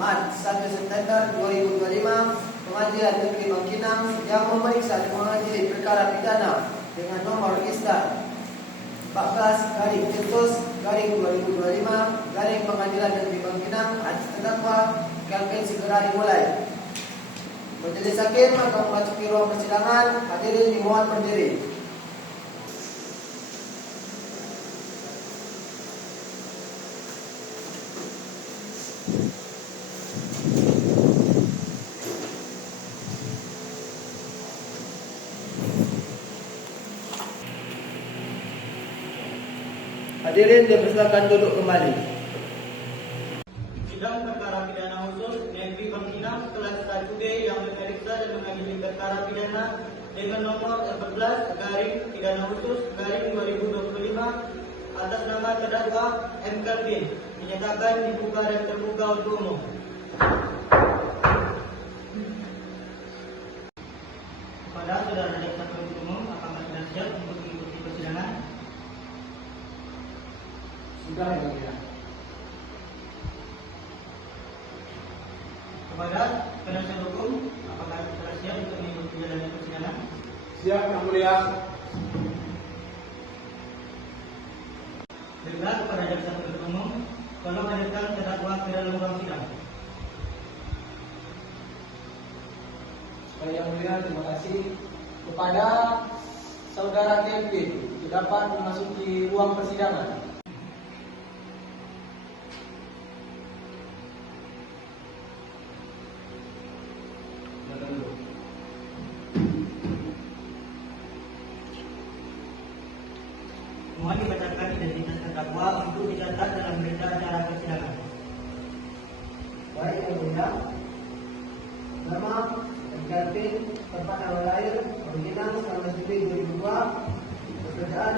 Jumat 1 September 2025, Pengadilan Negeri Bangkinang yang memeriksa dan mengadili perkara pidana dengan nomor Register 14/2025 Pengadilan Negeri Bangkinang atas terdakwa Kelvin segera dimulai. Majelis Hakim akan memasuki ruang persidangan. Hadirin dimohon berdiri. Hadirin dipersilakan duduk kembali. Sidang perkara pidana khusus Negeri Bangkinang kelas 1D yang memeriksa dan mengadili perkara pidana dengan nomor 14/pidana khusus 2025 atas nama terdakwa M. Kelvin dinyatakan dibuka dan terbuka untuk umum. Kepada saudara jaksa penuntut umum, apakah sudah siap untuk mengikuti persidangan? Sudah, ya mulia. Kepada penasihat hukum, apakah sudah siap untuk mengikuti jalannya persidangan? Siap, yang mulia. Juga kepada jaksa penuntut umum, tolong hadirkan terdakwa ke dalam ruang sidang. Yang mulia, terima kasih. Kepada saudara Kelvin, dapat memasuki ruang persidangan. Mohon dibacakan identitas terdakwa untuk dicatat dalam berita acara persidangan. Baik, yang mulia. Nama Kelvin, tempat tanggal lahir Bangkinang 19 Juli 2002, pekerjaan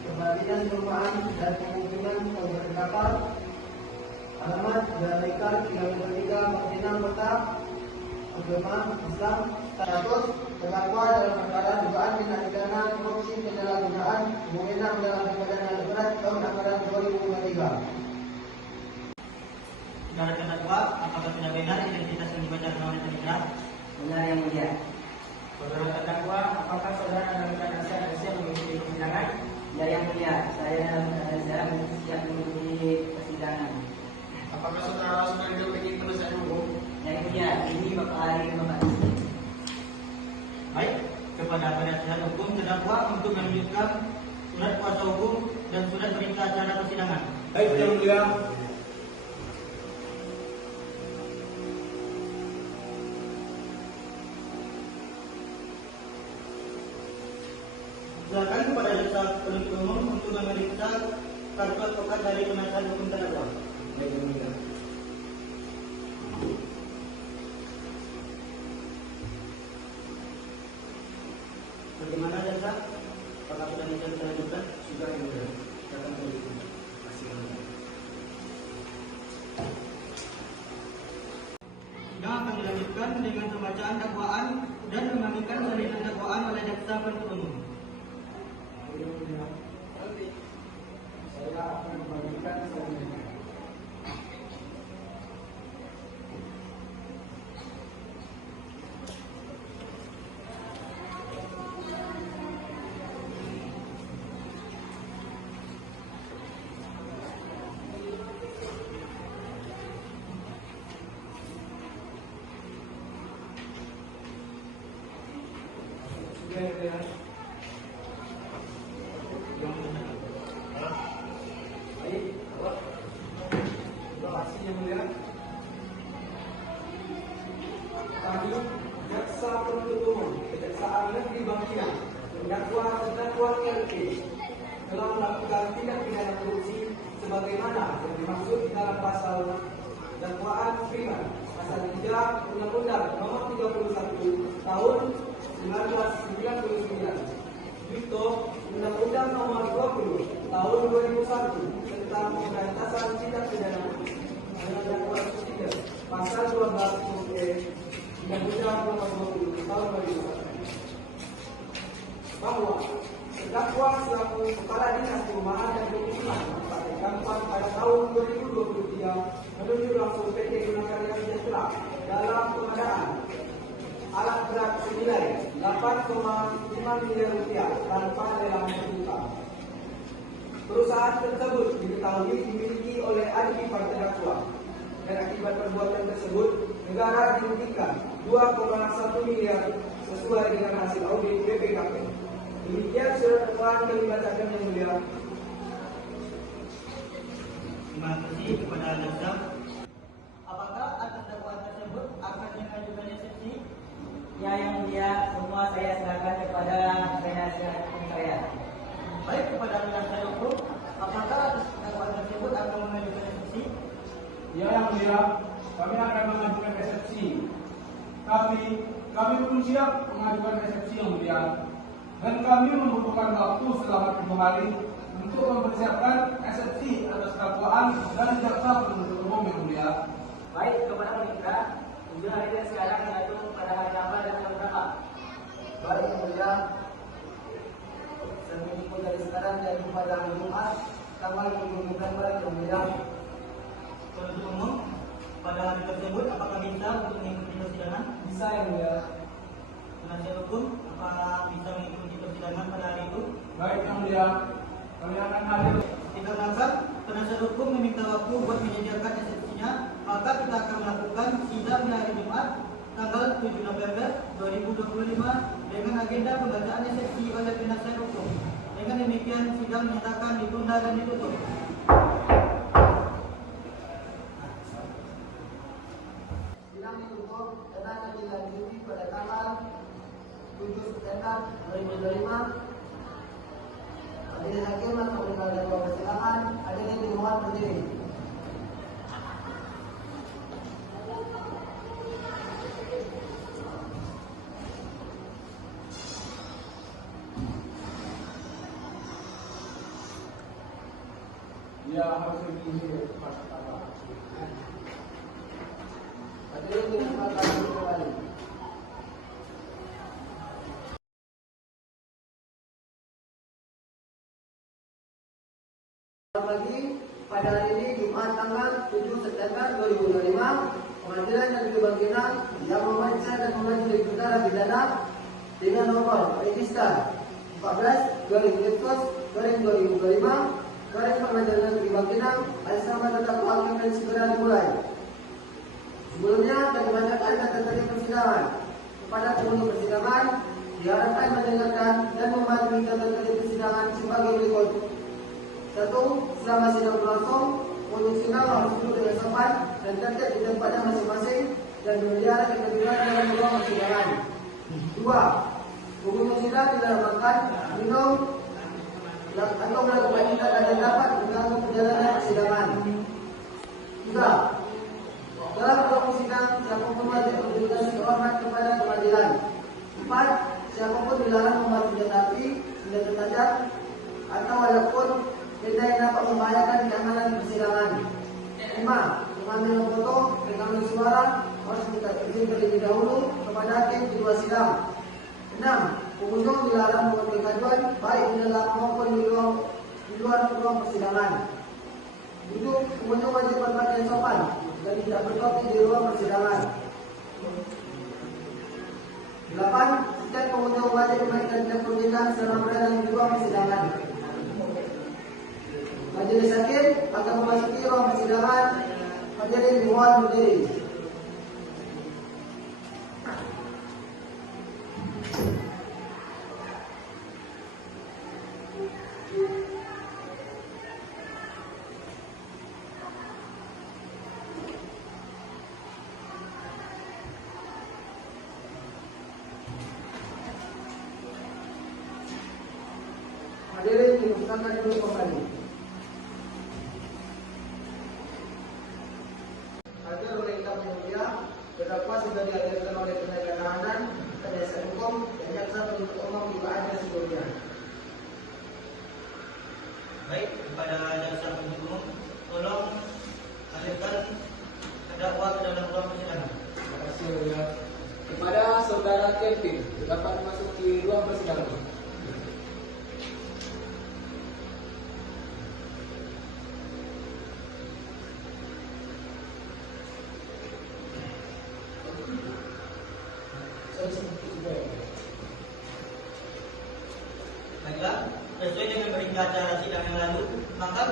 Kepala Dinas Perumahan dan Pemukiman Kabupaten Kapar, alamat Jalan Lingkar 33 Bangkinang Kota, agama Islam, status terdakwa dalam perkara dugaan tindak pidana korupsi penyalahgunaan wewenang dalam pidana berat tahun anggaran 2023. Saudara terdakwa, apakah sudah benar identitas yang dibacakan oleh terdakwa? Benar, yang mulia. Saudara terdakwa, apakah saudara dalam keadaan sehat dan siap mengikuti persidangan? Ya, yang mulia. Saya dalam keadaan sehat siap mengikuti persidangan. Apakah saudara sudah didampingi penasihat hukum? Yang mulia, ini Bapak Ari Bapak. Baik, kepada penasihat hukum terdakwa untuk menunjukkan surat kuasa hukum dan surat perintah acara persidangan. Baik, yang mulia. Silakan kepada jaksa penuntut umum untuk memeriksa kartu advokat dari penasihat hukum terdakwa. Baik, yang mulia. Bagaimana jaksa? Apakah sudah bisa dilanjutkan? Sudah, yang mulia. Silakan terima kasih, yang mulia. Sidang akan dilanjutkan dengan pembacaan dakwaan dan memanggilkan salinan dakwaan oleh jaksa penuntut umum. Yang mulia. Saya akan membagikan salinan. Sudah, yang mulia. Baik, terima kasih, yang mulia. Kami, jaksa penuntut umum Kejaksaan Negeri Bangkinang, mendakwa terdakwa Kelvin telah melakukan tindak pidana korupsi sebagaimana yang dimaksud dalam pasal dakwaan prima pasal 3 Undang-Undang Nomor 31 Tahun 1999. Junto Undang-Undang Nomor 20 Tahun 2001 tentang pemberantasan tindak pidana dengan dakwaan ketiga pasal 12 huruf E Undang-Undang Nomor 20 Tahun 2001 bahwa terdakwa selaku Kepala Dinas Perumahan dan Pemukiman Kabupaten Kampar pada tahun 2023 menunjuk langsung PT Gunakarya dalam pengadaan alat berat senilai 8,5 miliar rupiah tanpa lelang terbuka. Perusahaan tersebut diketahui dimiliki oleh ahli para terdakwa, dan akibat perbuatan tersebut negara dirugikan 2,1 miliar sesuai dengan hasil audit BPKP. Demikian surat dakwaan kami bacakan yang mulia. Terima kasih kepada jaksa. Apakah atas dakwaan tersebut akan mengajukan eksepsi? Ya, yang mulia, semua saya serahkan kepada penasihat hukum saya. Baik, kepada jaksa hukum, apakah atas dakwaan tersebut akan mengajukan eksepsi? Ya, yang mulia, kami akan mengajukan eksepsi. Kami belum siap mengajukan eksepsi yang mulia, dan kami membutuhkan waktu selama 3 hari untuk mempersiapkan eksepsi atas dakwaan dan jaksa penuntut umum yang mulia. Baik, kepada mereka, 7 hari dari sekarang jatuh pada hari apa dan jam berapa? Baik yang mulia, seminggu dari sekarang jatuh pada hari Jumat tanggal 20 November yang mulia. Penuntut umum, pada hari tersebut apakah bisa untuk mengikuti persidangan? Bisa yang mulia. Penasihat hukum, apakah bisa mengikuti persidangan pada hari itu? Baik yang mulia, kami akan hadir. Dikarenakan penasihat hukum meminta waktu buat menyediakan eksepsinya, maka kita akan melakukan sidang di hari Jumat tanggal 7 November 2025 dengan agenda pembacaan eksepsi oleh penasihat hukum. Dengan demikian sidang dinyatakan ditunda dan ditutup. Sidang ditutup dan akan dilanjuti pada tanggal 7 September 2025. Hadirin hakim atau penyelenggara dua persidangan, hadirin dimohon berdiri. Ya, harus begini Pak. Hadirin dipersilakan duduk kembali. Lagi pada hari ini Jumat tanggal 7 September 2025, pengadilan negeri Bangkinang yang memeriksa dan memanggil perkara pidana dengan nomor register 14/2025 garing pengadilan negeri Bangkinang atas nama terdakwa akan segera dimulai. Sebelumnya kami bacakan data persidangan kepada pengunjung persidangan, diharapkan mendengarkan dan mematuhi data persidangan sebagai berikut. 1. Selama sidang berlangsung, pengunjung sidang harus duduk dengan sopan dan tertib di tempatnya masing-masing dan memelihara ketertiban dalam ruang persidangan. 2. Pengunjung sidang tidak makan, minum, atau melakukan tindakan yang dapat mengganggu perjalanan persidangan. 3. Dalam ruang sidang, siapapun wajib berdiri hormat kepada pengadilan. 4. Siapapun dilarang membawa senjata api, senjata tajam, atau walaupun benda yang dapat membahayakan keamanan persidangan. 5. Pengambilan foto, rekaman suara harus minta izin terlebih dahulu kepada hakim di luar sidang. 6. Pengunjung dilarang membuat kegaduhan baik di dalam maupun di luar ruang persidangan. 7. Pengunjung wajib berpakaian sopan dan tidak bertopi di ruang persidangan. 8. Setiap pengunjung wajib memainkan telepon genggam selama berada di ruang persidangan. Majelis hakim akan memasuki ruang persidangan. Hadirin dimohon berdiri. Hadirin dipersilakan duduk kembali. Hadir oleh kami yang mulia, terdakwa sudah dihadirkan oleh penasihat tahanan, penasihat hukum, dan jaksa penuntut umum juga ada sebelumnya. Baik, kepada jaksa penuntut umum, tolong hadirkan terdakwa ke dalam ruang persidangan. Terima kasih yang mulia. Kepada saudara Kevin, dapat memasuki ruang persidangan.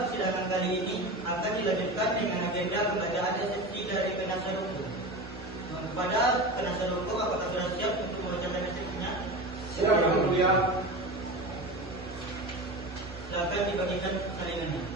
persidangan kali ini akan dilanjutkan dengan agenda pembacaan eksepsi dari penasihat hukum. Kepada penasihat hukum, apakah sudah siap untuk membacakan eksepsinya? Siap, Yang Mulia. Silakan dibagikan salinannya.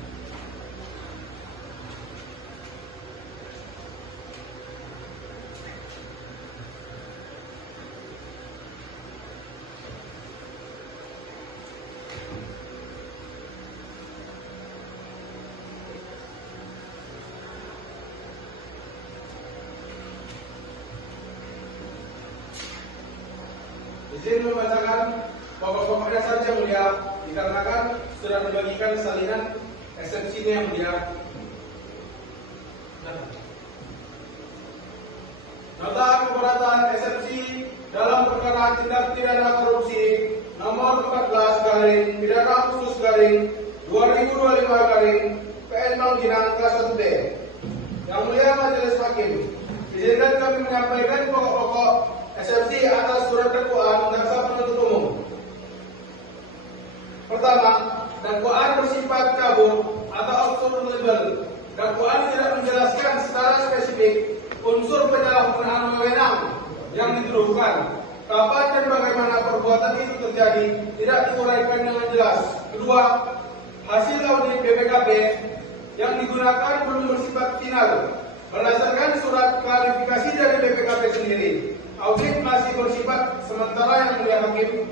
Izin membacakan pokok-pokoknya saja Mulia, dikarenakan sudah dibagikan salinan eksepsinya yang Mulia. Nota keberatan eksepsi dalam perkara tindak pidana korupsi nomor 14 garing pidana khusus garing 2025 garing PN Mangginang kelas 1B. Yang Mulia Majelis Hakim, izinkan kami menyampaikan pokok-pokok eksepsi atas surat dakwaan jaksa penuntut umum. Pertama, dakwaan bersifat kabur atau absurd libel. Dakwaan tidak menjelaskan secara spesifik unsur penyalahgunaan wewenang yang dituduhkan. Kapan dan bagaimana perbuatan itu terjadi tidak diuraikan dengan jelas. Kedua, hasil audit BPKP yang digunakan belum bersifat final. Berdasarkan surat klarifikasi dari BPKP sendiri, audit masih bersifat sementara yang Mulia Hakim.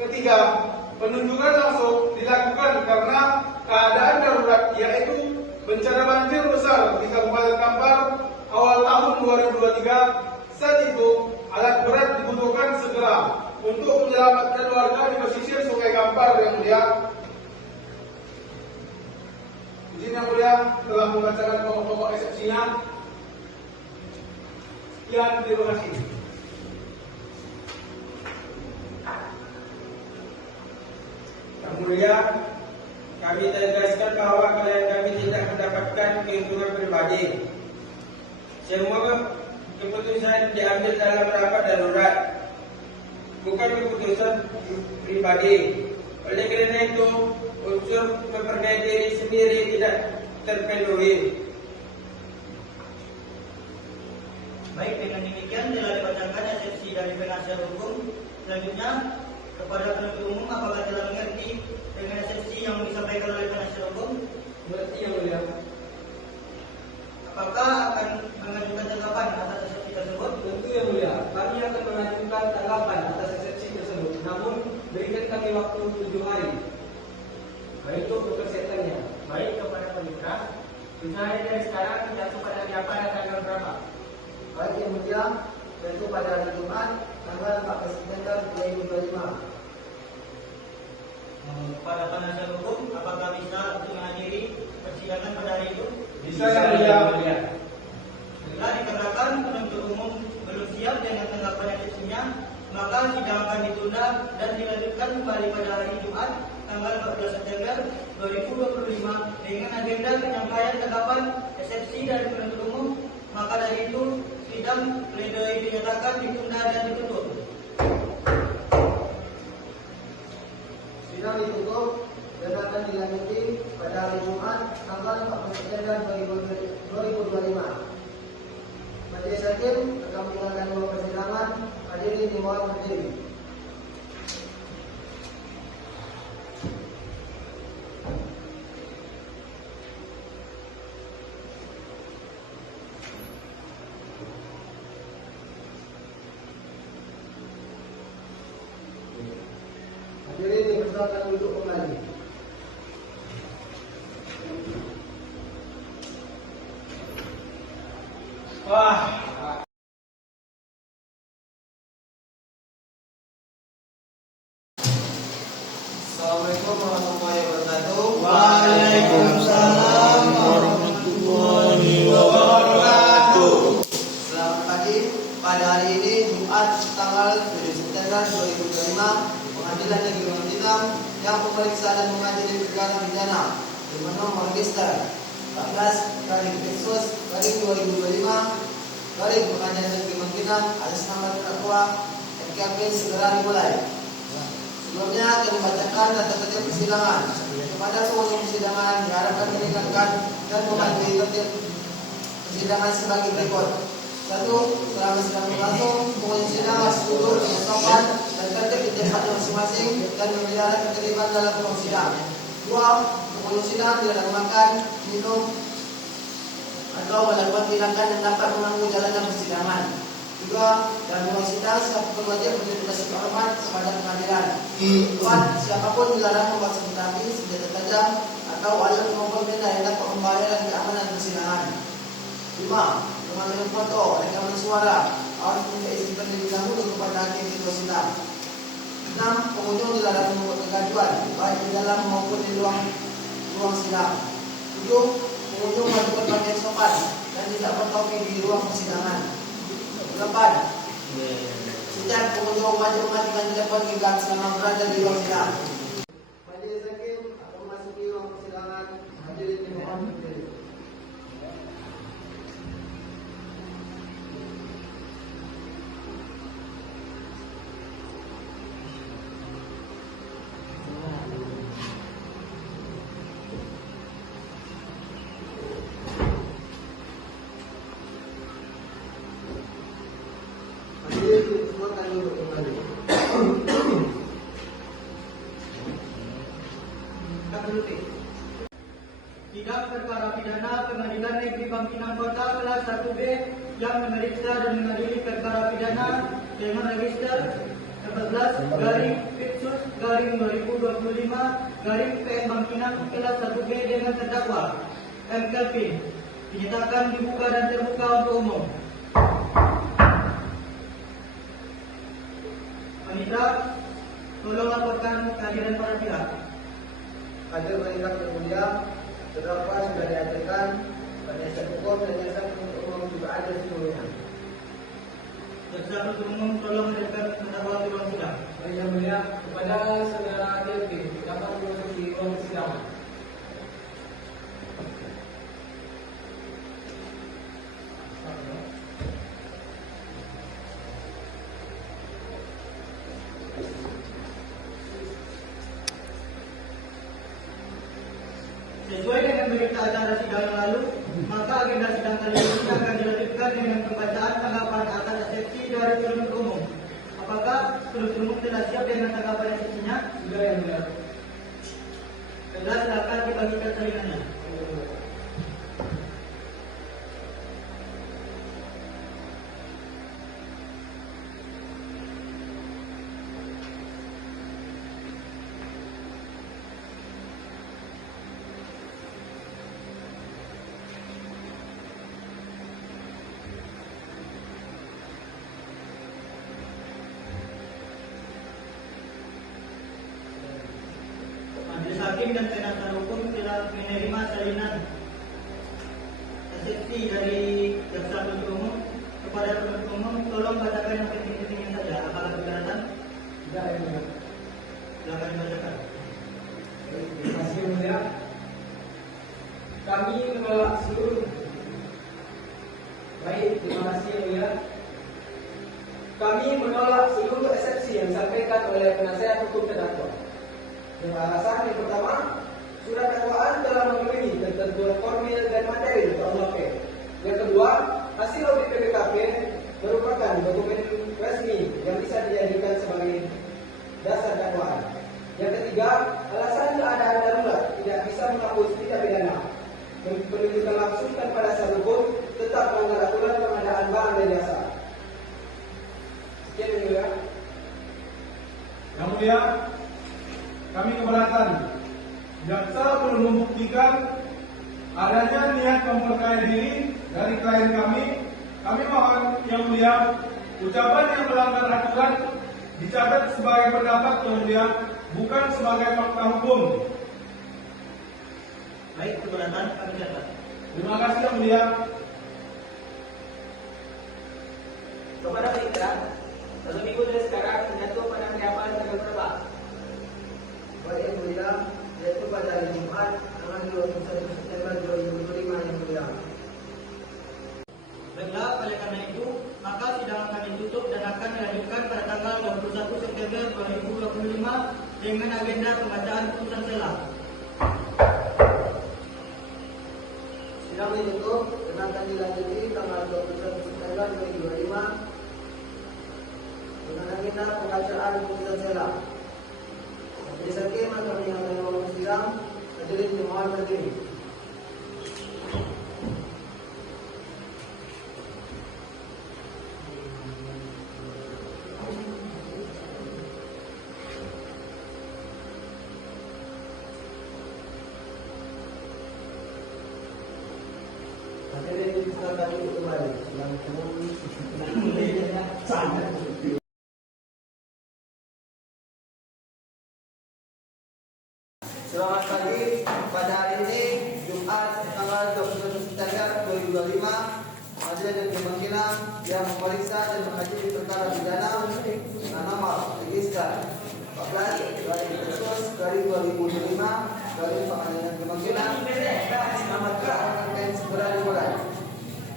Ketiga, penunjukan langsung dilakukan karena keadaan darurat, yaitu bencana banjir besar di Kabupaten Kampar awal tahun 2023. Saat itu alat berat dibutuhkan segera untuk menyelamatkan warga di pesisir Sungai Kampar yang Mulia. Izin yang Mulia telah membacakan pokok-pokok eksepsinya. Sekian, terima kasih. Yang Mulia, kami tegaskan bahwa klien kami tidak mendapatkan keuntungan pribadi. Semua keputusan diambil dalam rapat darurat, bukan keputusan pribadi. Oleh karena itu, unsur memperkaya diri sendiri tidak terpenuhi. Baik, dengan demikian telah dibacakan eksepsi dari penasihat hukum. Selanjutnya, kepada penuntut umum, apakah telah mengerti dengan eksepsi yang disampaikan oleh penasihat hukum? Mengerti Yang Mulia. Apakah akan mengajukan tanggapan atas eksepsi tersebut? Tentu Yang Mulia, kami akan mengajukan tanggapan atas eksepsi tersebut. Namun berikan kami waktu 7 hari. Baik untuk persiapannya. Baik kepada pemirsa, 7 hari dari sekarang jatuh pada siapa dan tanggal berapa? Baik Yang Mulia, tentu pada hari Jumat tanggal 14 September 2025. Kepada penasihat hukum, apakah bisa untuk menghadiri persidangan pada hari itu? Bisa Yang Mulia. Bila dikarenakan penuntut umum belum siap dengan tanggapan eksepsinya, maka sidang akan ditunda dan dilanjutkan kembali pada hari Jumat tanggal 14 September 2025 dengan agenda penyampaian tanggapan eksepsi dari penuntut umum. Maka dari itu sidang pledoi dinyatakan ditunda dan ditutup. Sidang ditutup dan akan dilanjuti pada hari Jumat tanggal 14 September 2025. Majelis Hakim akan menjalankan dua persidangan. Hadirin dimohon berdiri. Hadirin dipersilakan duduk kembali. Wah, Assalamualaikum warahmatullahi wabarakatuh. Waalaikumsalam warahmatullahi wabarakatuh. Selamat pagi. Pada hari ini Jumat tanggal 7 September 2025, Pengadilan Negeri Mangginang yang memeriksa dan mengadili perkara pidana dengan nomor register 14/Eksus/2025 dari Pengadilan Negeri Mangginang atas nama terdakwa MKP segera dimulai. Sebelumnya akan dibacakan data-data persidangan. kepada pengunjung persidangan diharapkan mendengarkan dan mematuhi tertib persidangan sebagai berikut. 1. Selama sidang berlangsung, pengunjung sidang harus duduk dengan sopan dan tertib di tempatnya masing-masing dan memelihara ketertiban dalam ruang sidang. 2. Pengunjung sidang tidak makan, minum, atau melakukan tindakan yang dapat mengganggu jalannya persidangan. 3. Dalam ruang sidang, siapapun wajib berdedikasi hormat kepada pengadilan. 4. Siapapun dilarang membawa senjata api, senjata tajam, atau alat maupun benda yang dapat membahayakan keamanan persidangan. 5. Mengambil foto, rekaman suara harus minta izin terlebih dahulu kepada hakim ketua sidang. 6. Pengunjung dilarang membuat kegaduhan, baik di dalam maupun di ruang sidang. 7. Pengunjung wajib berpakaian sopan dan tidak bertopi di ruang persidangan. 8. Setiap pengunjung wajib mematikan telepon genggam selama berada di ruang sidang. Majelis hakim akan memasuki ruang persidangan. Hadirin dimohon berdiri. Sidang perkara pidana Pengadilan Negeri Bangkinang Kota kelas 1B yang memeriksa dan mengadili perkara pidana dengan register 11-Pitsus-2025-PM Bangkinang kelas 1B dengan terdakwa M. Kelvin dinyatakan dibuka dan terbuka untuk umum. Wanita, tolong laporkan kehadiran para pihak. Hadir wanita yang mulia, terdakwa sudah dihadirkan, penasihat hukum dan jaksa penuntut umum juga ada seluruhnya. Jaksa penuntut umum tolong hadirkan terdakwa di ruang sidang. Yang mulia, kepada saudara Kelvin dapat memasuki ruang persidangan. Sesuai dengan berita acara sidang yang lalu, maka agenda sidang kali ini akan dilanjutkan dengan pembacaan tanggapan atas eksepsi dari penuntut umum. Apakah penuntut umum telah siap dengan tanggapan eksepsinya? Sudah yang mulia. Jelas, silakan dibagikan salinannya. Majelis Hakim dan Penasihat Hukum telah menerima salinan eksepsi dari jaksa penuntut umum. Kepada penuntut umum, tolong bacakan yang penting-pentingnya saja. Apakah keberatan? Sudah yang mulia. Silakan dibacakan. Terima kasih yang mulia. Kami menolak seluruh. Baik, terima kasih yang mulia. Kami menolak seluruh eksepsi yang disampaikan oleh penasihat hukum terdakwa. Dengan alasan yang pertama, surat dakwaan telah memenuhi ketentuan formil dan materi KUHP. Yang kedua, hasil audit PPKP merupakan dokumen resmi yang bisa dijadikan sebagai dasar dakwaan. Yang ketiga, alasan keadaan darurat tidak bisa menghapus tindak pidana. Menunjukkan langsung tanpa dasar hukum tetap melanggar aturan pengadaan barang dan jasa. Sekian yang mulia. Yang mulia, kami keberatan. Jaksa belum membuktikan adanya niat memperkaya diri dari klien kami. Kami mohon yang mulia, ucapan yang melanggar aturan dicatat sebagai pendapat yang mulia, bukan sebagai fakta hukum. Baik, keberatan kami catat. Terima kasih yang mulia. Kepada Mitra, 1 minggu dari sekarang jatuh pada hari apa dan tanggal berapa? Baik yang mulia, yaitu pada hari Jumat tanggal 21 September 2025 yang mulia. Baiklah, oleh karena itu, maka sidang akan ditutup dan akan dilanjutkan pada tanggal 21 September 2025 dengan agenda pembacaan putusan selah. Sidang ditutup dan akan dilanjuti tanggal 21 September 2025 dengan agenda pembacaan putusan sela. Majelis Hakim akan menyampaikan waktu sidang. Hadirin dimohon berdiri. Hadirin disilakan duduk kembali. Yang sangat. Selamat pagi. Pada hari ini Jumat tanggal 21 September 2025, Majelis Hakim Bangkinang yang memeriksa dan mengadili perkara pidana nomor register 14/2025 dari Pengadilan Negeri Bangkinang. Selamat akan segera dimulai.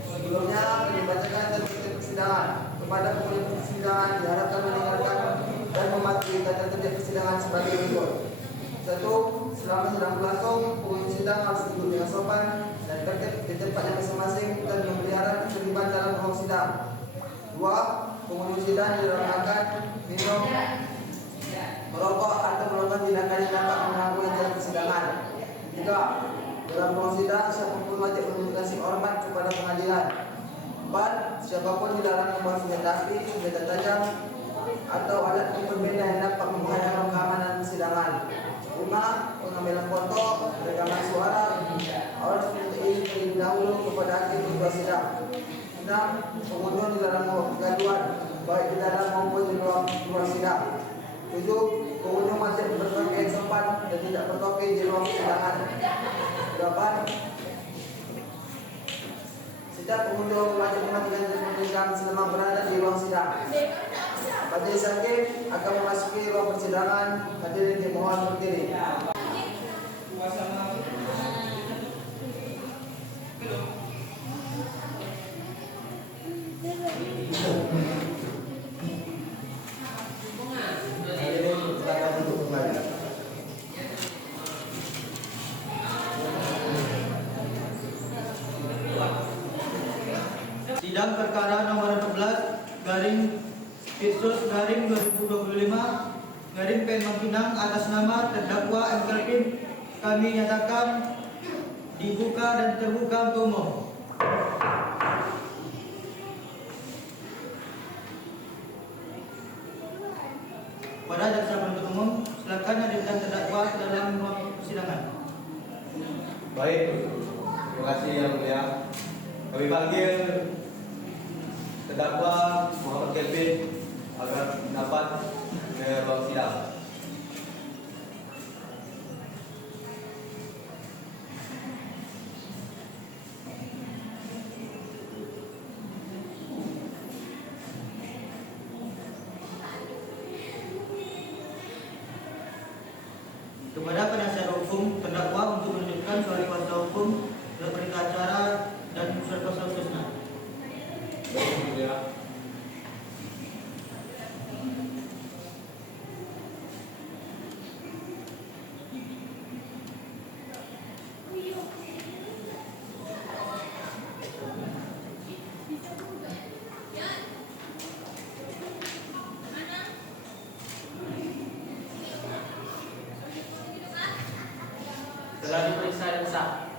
Sebelumnya dibacakan tertutup persidangan. Kepada penghuni persidangan diharapkan mendengarkan dan mematuhi tata tertib persidangan sebagai berikut. 1. Selama sedang berlangsung, penghuni sidang harus duduk dengan sopan dan tertib di tempatnya masing-masing dan memelihara ketertiban dalam ruang sidang. 2. Penghuni sidang dilarangkan minum, merokok atau melakukan tindakan yang dapat mengganggu acara persidangan. 3. Dalam ruang sidang, siapapun wajib menunjukkan sikap hormat kepada pengadilan. 4. Siapapun dilarang membawa senjata api, senjata tajam, atau alat berbeda yang dapat membahayakan keamanan persidangan. 5. Pengambilan foto, rekaman suara harus dimintai terlebih dahulu kepada hakim ketua sidang. 6. Pengunjung dilarang membawa kegaduhan baik di dalam maupun di luar sidang. 7. Pengunjung wajib berpakaian sopan dan tidak bertopi di ruang persidangan. 8. Setiap pengunjung wajib mematikan telepon genggam selama berada di ruang sidang. Majelis Hakim akan memasuki ruang persidangan. Hadirin dimohon berdiri. Hadirin silakan duduk kembali. Sidang perkara nomor 14/2025 Bangkinang atas nama terdakwa M. Kelvin kami nyatakan dibuka dan terbuka untuk umum. Pada jaksa penuntut umum, silakan hadirkan terdakwa dalam ruang persidangan. Baik, terima kasih yang mulia. Kami panggil terdakwa Muhammad Kelvin agar dapat ke ruang sidang. Kepada penasihat hukum terdakwa untuk menunjukkan suara kuasa hukum dalam berita acara dan surat kuasa khususnya. Baik, yang mulia. Telah diperiksa dan sah.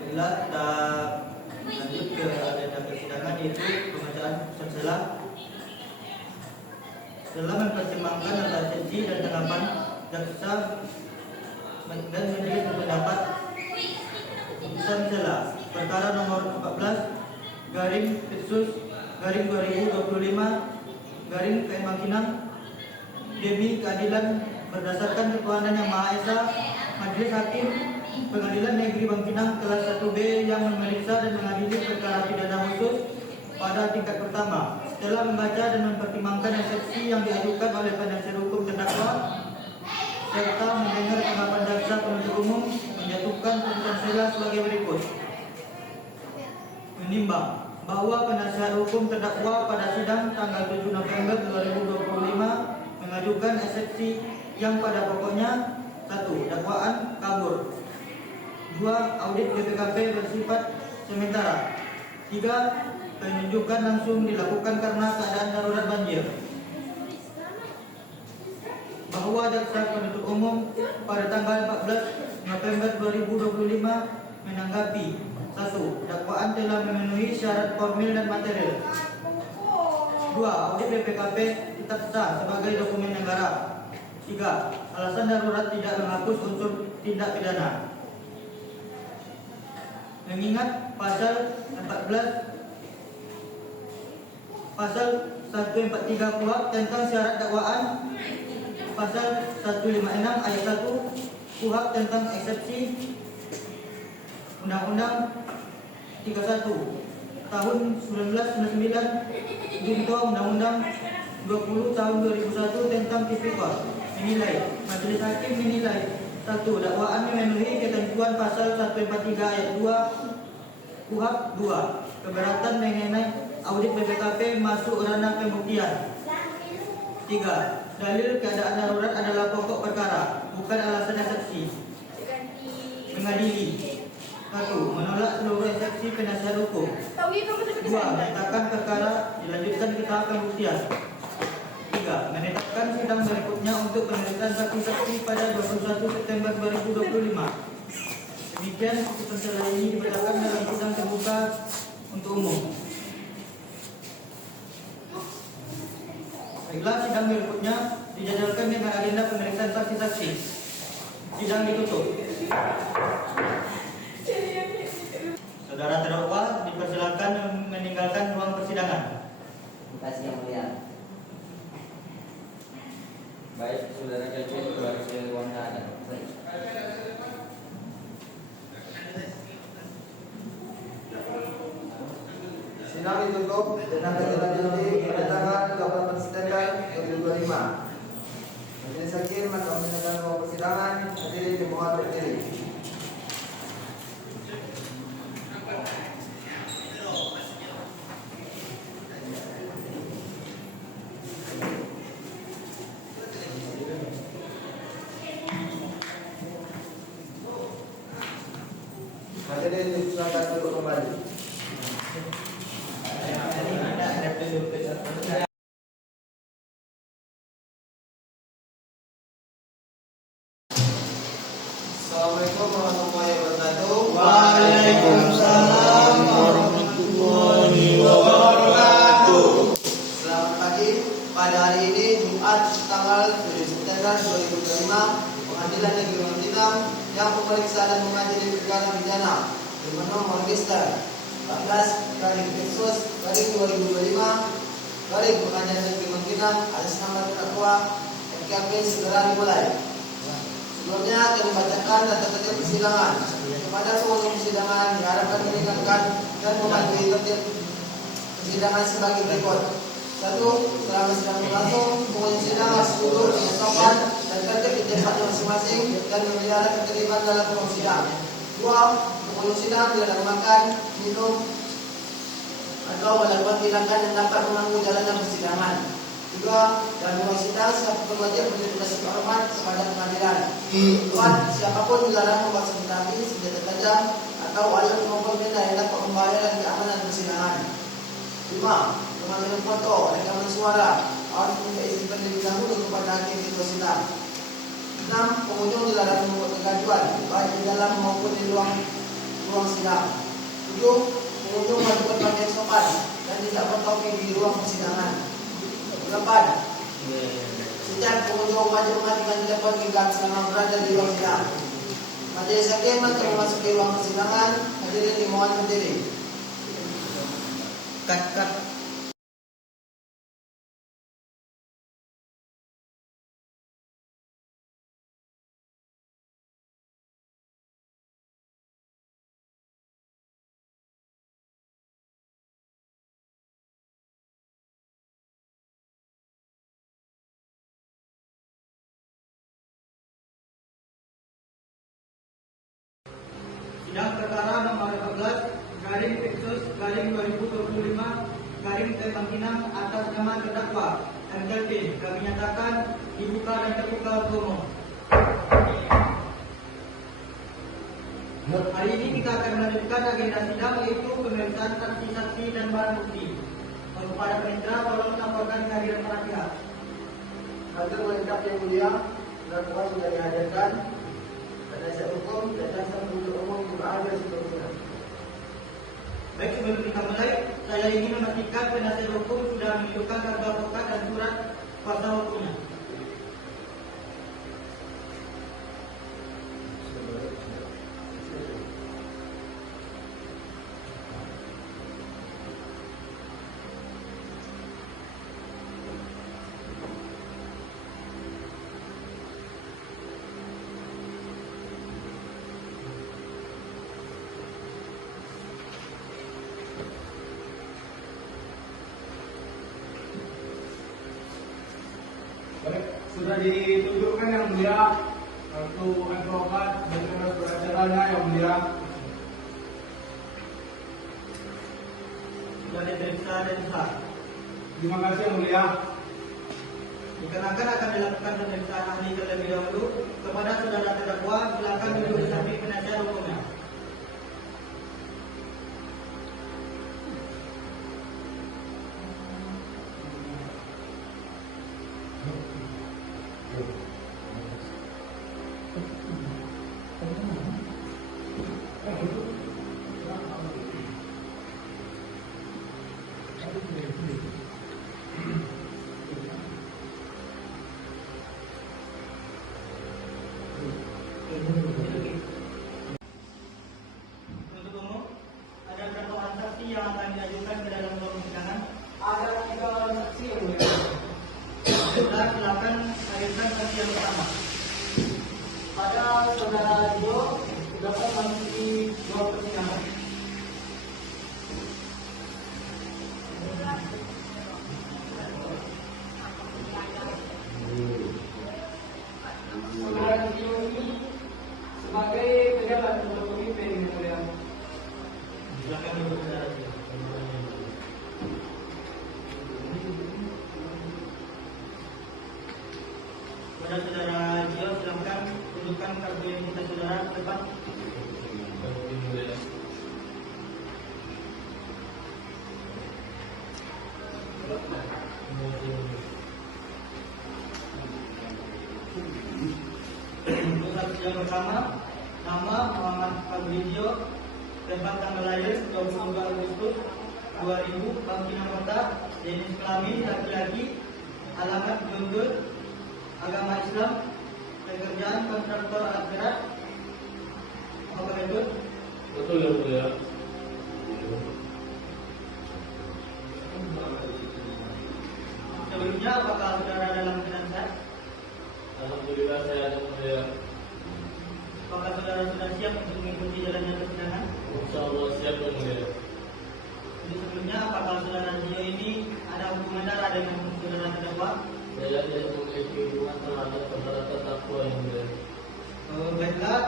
Bila kita lanjut ke agenda persidangan, yaitu pembacaan putusan sela. Setelah mempertimbangkan asumsi dan tanggapan jaksa dan majelis berpendapat, putusan sela perkara nomor 14/2025 PM Bangkinang demi keadilan berdasarkan ketuhanan yang Maha Esa, Majelis Hakim Pengadilan Negeri Bangkinang kelas 1B yang memeriksa dan mengadili perkara pidana khusus pada tingkat pertama, setelah membaca dan mempertimbangkan eksepsi yang diajukan oleh penasihat hukum terdakwa serta mendengar tanggapan jaksa penuntut umum, menjatuhkan putusan sela sebagai berikut. Menimbang bahwa penasihat hukum terdakwa pada sidang tanggal 7 November 2025 mengajukan eksepsi yang pada pokoknya 1. Dakwaan kabur. 2. Audit BPKP bersifat sementara. 3. Penunjukan langsung dilakukan karena keadaan darurat banjir. Bahwa jaksa penuntut umum pada tanggal 14 November 2025 menanggapi 1. Dakwaan telah memenuhi syarat formil dan material. 2. Audit BPKP tetap sah sebagai dokumen negara. 3. Alasan darurat tidak menghapus unsur tindak pidana. Mengingat pasal 143 KUHP tentang syarat dakwaan, pasal 156 ayat 1 KUHP tentang eksepsi Undang-Undang 31 tahun 1999 junto Undang-Undang 20 tahun 2001 tentang tipikor menilai, Majelis Hakim menilai 1. Dakwaan memenuhi ketentuan pasal 143 ayat 2 KUHP. 2. Keberatan mengenai audit BPKP masuk ranah pembuktian. 3. Dalil keadaan darurat adalah pokok perkara, bukan alasan eksepsi. Mengadili. 1. Menolak seluruh eksepsi penasihat hukum. 2. Menyatakan perkara dilanjutkan ke tahap pembuktian. 3. Menetapkan sidang berikutnya untuk pemeriksaan saksi-saksi pada 21 September 2025. Demikian putusan setelah ini dibacakan dalam sidang terbuka untuk umum. Baiklah, sidang berikutnya dijadwalkan dengan agenda pemeriksaan saksi-saksi. Sidang ditutup. Saudara terdakwa dipersilakan meninggalkan ruang persidangan. Terima kasih Yang Mulia. Baik, saudara Kevin, keluar ke ruangnya ada. Sidang ditutup dengan ditindaklanjuti pada tanggal 18 September 2025. Majelis Hakim akan meninggalkan ruang persidangan. Hadirin dimohon berdiri. Hadirin disilakan duduk kembali. Assalamualaikum warahmatullahi wabarakatuh. Waalaikumsalam warahmatullahi wabarakatuh. Selamat pagi. Pada hari ini Jumat tanggal 7 September 2025, Pengadilan Negeri Magelang yang memeriksa dan mengadili perkara pidana bernomor register 14/2025 Pengadilan Negeri Magelang atas nama terdakwa FKP segera dimulai. Sebelumnya akan dibacakan data tertib persidangan. Kepada pengunjung persidangan diharapkan mendengarkan dan mematuhi tertib persidangan sebagai berikut. 1. Selama sidang berlangsung, pengunjung sidang harus duduk dengan sopan dan tertib di tempatnya masing-masing dan memelihara ketertiban dalam ruang sidang. 2. Pengunjung sidang tidak makan, minum, atau melakukan tindakan yang dapat mengganggu jalannya persidangan. 3. Dalam ruang sidang, siapapun wajib berdedikasi hormat kepada pengadilan. 4. Siapapun dilarang membawa senjata api, senjata tajam, atau alat maupun benda yang dapat membahayakan keamanan persidangan. 5. Mengambil foto, rekaman suara harus minta izin terlebih dahulu kepada hakim ketua sidang. 6. Pengunjung dilarang membuat kegaduhan baik di dalam maupun di ruang sidang. 7. Pengunjung wajib berpakaian sopan dan tidak bertopi di ruang persidangan. 8. Setiap pengunjung wajib mematikan telepon genggam selama berada di ruang sidang. Majelis Hakim akan memasuki ruang persidangan. Hadirin dimohon berdiri. Kat. Sidang perkara nomor 14/Peksus/2025 atas nama terdakwa M. Kelvin kami nyatakan dibuka dan terbuka untuk umum. Hari ini kita akan melanjutkan agenda sidang yaitu pemeriksaan saksi-saksi dan barang bukti. Kepada penitra tolong laporkan kehadiran para pihak. Hasil lengkap yang mulia, terdakwa sudah dihadirkan. Penasihat hukum dan jaksa penuntut umum juga hadir seterusnya. Baik, sebelum kita mulai, saya ingin memastikan penasihat hukum sudah menunjukkan kartu advokat dan surat kuasa hukumnya. Baik, sudah ditunjukkan yang mulia kartu advokat dan juga surat acaranya yang mulia. Sudah diperiksa dan sah. Terima kasih yang mulia. Dikarenakan akan dilakukan pemeriksaan ahli terlebih dahulu kepada saudara terdakwa, silakan duduk di samping penasihat hukumnya. Untuk umum, ada berapa orang saksi yang akan diajukan ke dalam ruang persidangan? Ada 3 orang saksi yang mulia. Sudah, silakan hadirkan saksi yang pertama. Pada saudara Jo dapat memasuki ruang persidangan. Saudara Jo ini sebagai pejabat atau pemimpin yang mulia. Silakan duduk saudara. Pada saudara Gio, silakan tunjukkan kartu identitas saudara ke depan. Untuk saksi yang pertama, nama Muhammad Fabrizio, tempat tanggal lahir 22 Agustus 2000, Bangkina Kota, jenis kelamin laki-laki, alamat Guntur, agama Islam, pekerjaan kontraktor alat berat. Apakah betul? Betul ya mulia. Sebelumnya, apakah saudara dalam keadaan sehat? Alhamdulillah saya ada mulia. Apakah saudara sudah siap untuk mengikuti jalannya persidangan? Insya Allah siap ya mulia. Jadi sebelumnya, apakah saudara Gio ini ada hubungan darah dengan saudara terdakwa? Saya tidak memiliki hubungan terhadap saudara terdakwa yang mulia. Baiklah,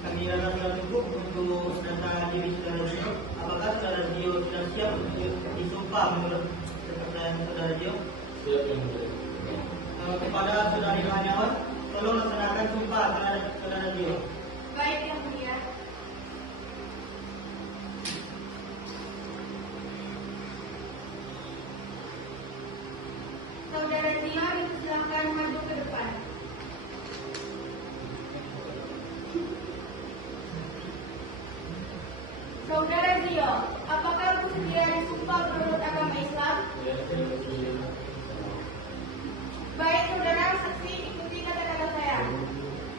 kami rasa sudah cukup untuk data diri saudara Gio. Apakah saudara Gio sudah siap untuk disumpah menurut kepercayaan saudara Gio? Siap yang mulia. Kepada saudari Hanyawan, tolong laksanakan sumpah terhadap saudara Gio. Baik yang mulia. Saudara Gio dipersilakan maju ke depan. Saudara Gio, apakah bersedia disumpah menurut agama Islam? Ya, saya bersedia. Baik saudara saksi, ikuti kata-kata saya.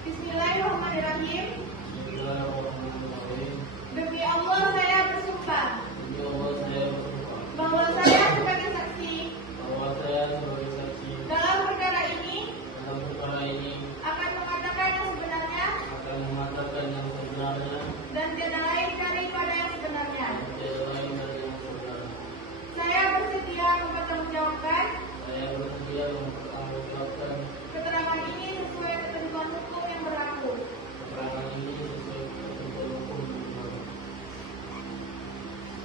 Bismillahirrahmanirrahim. Bismillahirrahmanirrahim. Demi Allah saya bersumpah Demi Allah saya bersumpah bahwa saya sebagai saksi bahwa saya sebagai saksi dalam perkara ini dalam perkara ini akan mengatakan yang sebenarnya akan mengatakan yang sebenarnya dan tiada lain daripada yang sebenarnya. tiada lain dari yang sebenarnya. Saya bersedia mempertanggungjawabkan Saya bersedia mempertanggungjawabkan keterangan ini sesuai ketentuan hukum yang berlaku. keterangan ini sesuai ketentuan hukum.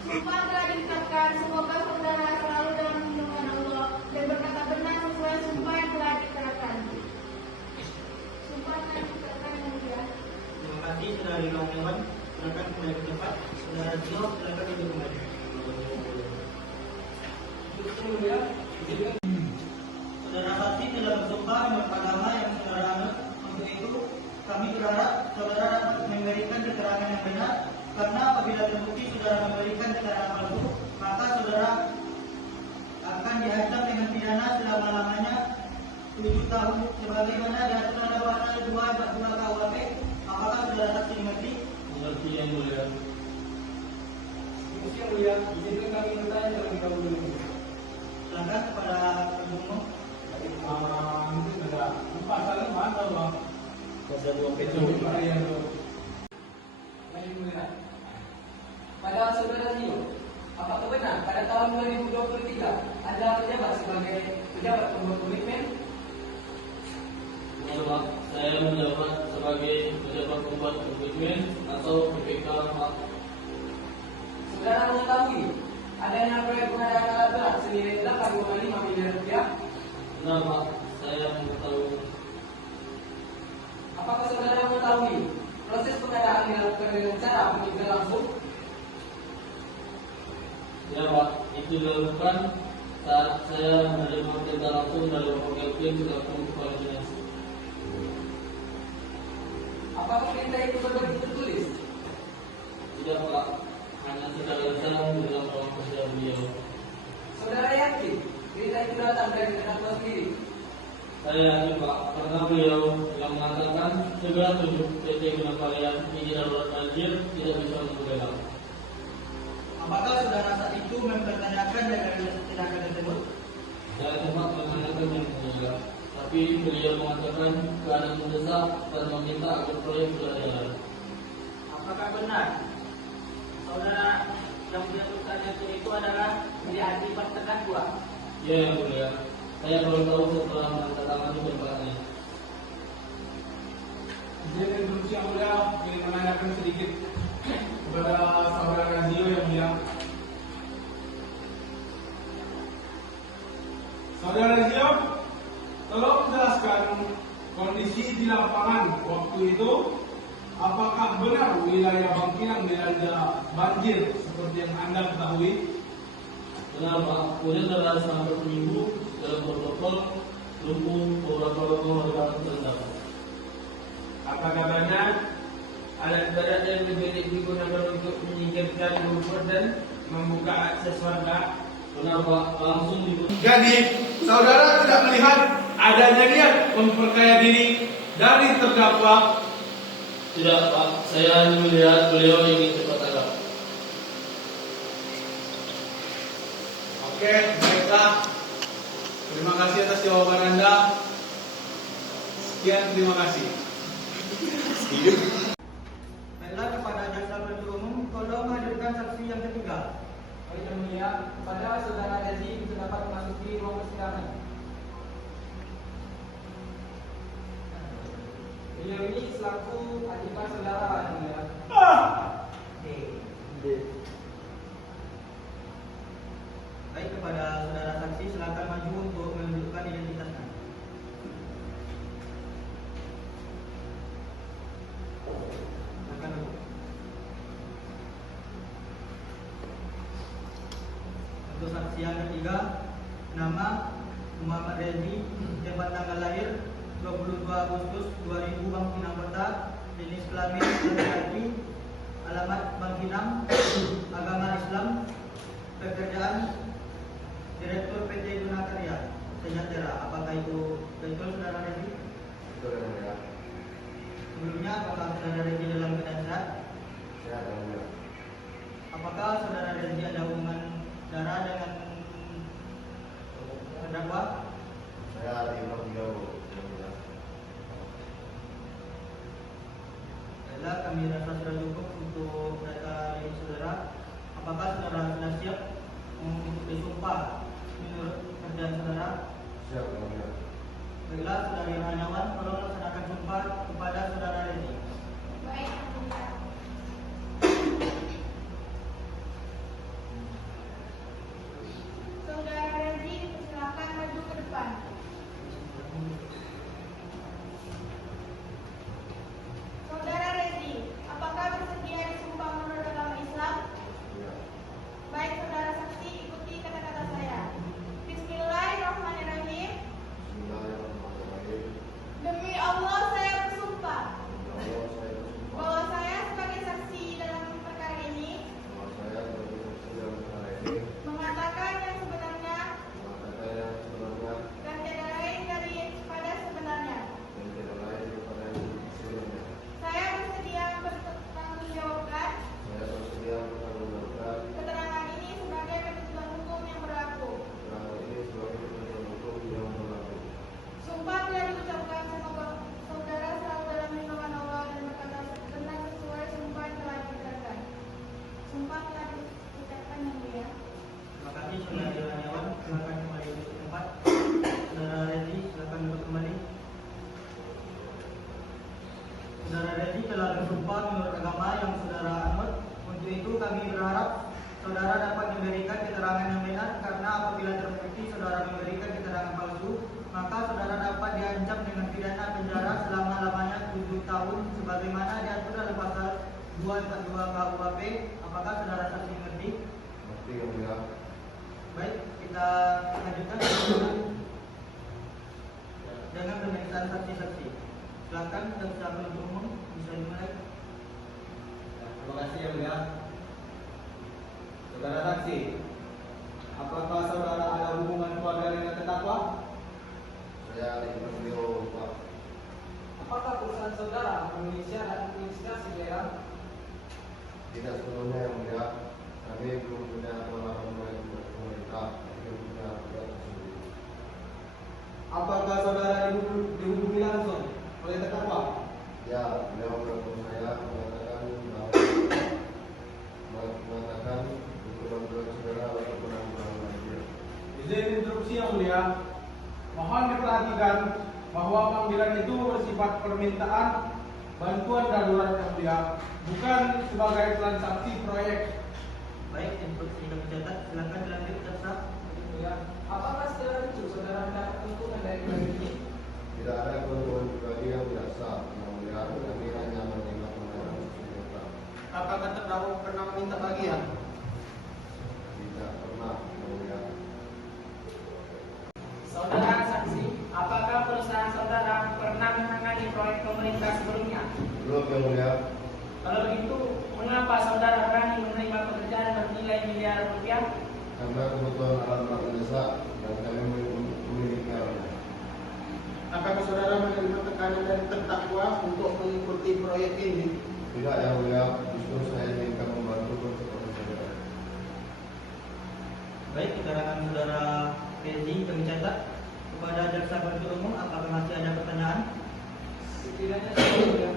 Sumpah telah ditetapkan, semoga saudara selalu dalam lindungan Allah dan berkata benar sesuai sumpah yang telah diterapkan. Sumpah telah diterapkan yang mulia. Terima kasih saudara dari kawan-kawan. Silakan kembali ke tempat. Saudara Tio, silakan duduk kembali. Saudara saksi telah bersumpah menurut agama yang saudara anut. Untuk itu, kami berharap saudara dapat memberikan keterangan yang benar, karena apabila terbukti saudara memberikan keterangan palsu, maka saudara akan diancam dengan pidana selama-lamanya 7 tahun sebagaimana diatur dalam pasal 242 KUHP. Apakah saudara saksi mengerti? Mengerti yang mulia. Yang mulia, izinkan kami bertanya terlebih dahulu. Silakan kepada penuntut. Mungkin ada pasalnya mana bang? Pasal 2 Itu yang itu. Yang mulia. Pada saudara Tio, apakah benar pada tahun 2023 Anda menjabat sebagai pejabat pembuat komitmen? Benar, Pak. Saya menjabat sebagai pejabat pembuat komitmen atau PPK, Pak. Saudara mengetahui adanya proyek pengadaan alat berat senilai 8,5 miliar rupiah? Benar, Pak. Saya mengetahui. Apakah saudara mengetahui proses pengadaan dilakukan dengan cara penginjal langsung? Ya, Pak. Itu dilakukan saat saya menerima perintah langsung dari Bapak Kepling selaku kepala dinas. Apakah perintah itu berbentuk tertulis? Tidak, Pak. Hanya secara lisan dalam ruang kerja beliau. Saudara yakin perintah itu datang dari terdakwa sendiri? Saya yakin, Pak, karena beliau yang mengatakan segala tunjuk PT Guna Karya izin darurat banjir tidak bisa untuk lelang. Apakah saudara saat itu mempertanyakan dari tindakan tersebut? Saya sempat menanyakan yang mulia, tapi beliau mengatakan keadaan mendesak dan meminta agar proyek segera jalan. Apakah benar saudara yang menjatuhkan itu adalah menjadi akibat terdakwa? Ya, yang mulia. Saya baru tahu setelah menandatangani berkatnya. Jadi instruksi yang mulia ingin menanyakan sedikit kepada saudara Razio yang mulia. Saudara Razio, tolong jelaskan kondisi di lapangan waktu itu. Apakah benar wilayah Bangkinang dilanda banjir seperti yang Anda ketahui? Benar, Pak. Kemudian adalah selama berminggu dalam protokol lumpuh beberapa rumah warga terendam. Apa kabarnya? Alat berat yang menjadi digunakan untuk menyingkirkan lumpur dan membuka akses warga. Benar, Pak. Langsung dibuka. Jadi, saudara tidak melihat adanya niat memperkaya diri dari terdakwa. Tidak, Pak. Saya hanya melihat beliau ingin cepat tangkap. Oke, baiklah. Terima kasih atas jawaban Anda. Sekian, terima kasih. Baiklah, kepada jaksa penuntut umum, tolong hadirkan saksi yang ketiga. Baik yang mulia, kepada saudara Desi bisa dapat memasuki ruang persidangan. Beliau ini selaku ajudan saudara yang mulia. Baik, kepada saudara saksi silakan maju untuk menunjukkan identitasnya. Silakan duduk. Untuk saksi yang ketiga, nama Muhammad Rezi, tempat tanggal lahir 22 Agustus 2000, Bangkinang Kota, jenis kelamin laki-laki, alamat Bangkinang, agama Islam, pekerjaan Direktur PT Guna Karya Sejahtera. Apakah itu betul, saudara Rezi? Betul, yang mulia. Sebelumnya, apakah saudara Rezi dalam keadaan sehat? Sehat, yang mulia. Apakah saudara Rezi ada hubungan darah dengan terdakwa? Saya Imam Jauh, yang mulia. Baiklah, kami rasa sudah cukup untuk data ini, saudara. Apakah saudara sudah siap untuk disumpah menurut kerjaan saudara? Siap, yang mulia. Baiklah, saudara Irhanawan, tolong laksanakan sumpah kepada saudara Rezi. Baik, Yang Mulia. Saudara Rezi, silakan maju ke depan. Saudara Rezi, apakah mengatakan yang sebenarnya mengatakan yang sebenarnya dan tidak lain daripada sebenarnya. dan tidak lain daripada yang sebelumnya. Saya bersedia mempertanggungjawabkan Saya bersedia mempertanggungjawabkan keterangan ini sebagai ketentuan hukum yang berlaku. keterangan ini sebagai ketentuan hukum yang berlaku. Sumpah telah diucapkan, semoga saudara selalu dalam lindungan Allah dan berkata benar sesuai sumpah yang telah diucapkan. Sumpah telah diucapkan yang mulia. Terima kasih saudara Iraniawan, silakan kembali ke tempat. Saudara Redi, silakan duduk kembali. Saudara Redi telah bersumpah menurut agama yang saudara anut. Untuk itu kami berharap saudara dapat memberikan keterangan yang benar, karena apabila terbukti saudara memberikan keterangan palsu, maka saudara dapat diancam dengan pidana penjara selama-lamanya 7 tahun sebagaimana diatur dalam pasal 242 KUHP. Apakah saudara saksi mengerti? Mengerti yang mulia. Baik, kita lanjutkan dengan pemeriksaan saksi-saksi. Silakan jaksa penuntut umum bisa dimulai. Terima kasih yang mulia. Saudara saksi, apakah saudara ada hubungan keluarga dengan terdakwa? Saya ingin beliau Pak. Apakah perusahaan saudara memiliki syarat administrasi daerah? Tidak sebelumnya yang mulia. Kami belum punya pengalaman dari pemerintah. Kami punya pekerjaan tersebut. Apakah saudara dihubungi langsung oleh terdakwa? Ya, beliau menelpon saya mengatakan kebetulan saudara ataupun penanggulangan banjir. Izin interupsi yang mulia. Mohon diperhatikan bahwa panggilan itu bersifat permintaan bantuan darurat yang mulia, bukan sebagai transaksi proyek. Baik, input tidak mencatat. Silakan dilanjut jaksa. Ya. Apakah setelah itu saudara mendapat keuntungan dari proyek ini? Tidak ada keuntungan pribadi yang tidak sah. Yang mulia, kami hanya menerima pembayaran semata. Apakah terdakwa pernah meminta bagian? Tidak pernah, yang mulia. Saudara saksi, apakah perusahaan saudara pernah menangani proyek pemerintah sebelumnya? Belum, yang mulia. Kalau begitu, mengapa saudara berani menerima pekerjaan bernilai miliar rupiah? Karena kebutuhan alat-alat mendesak dan kami memiliki alatnya. Apakah saudara menerima tekanan dari terdakwa untuk mengikuti proyek ini? Tidak, yang mulia. Justru saya inginkan membantu seperti saudara. Baik, keterangan saudara Redi kami catat. Kepada jaksa penuntut umum, apakah masih ada pertanyaan? Sekiranya saudara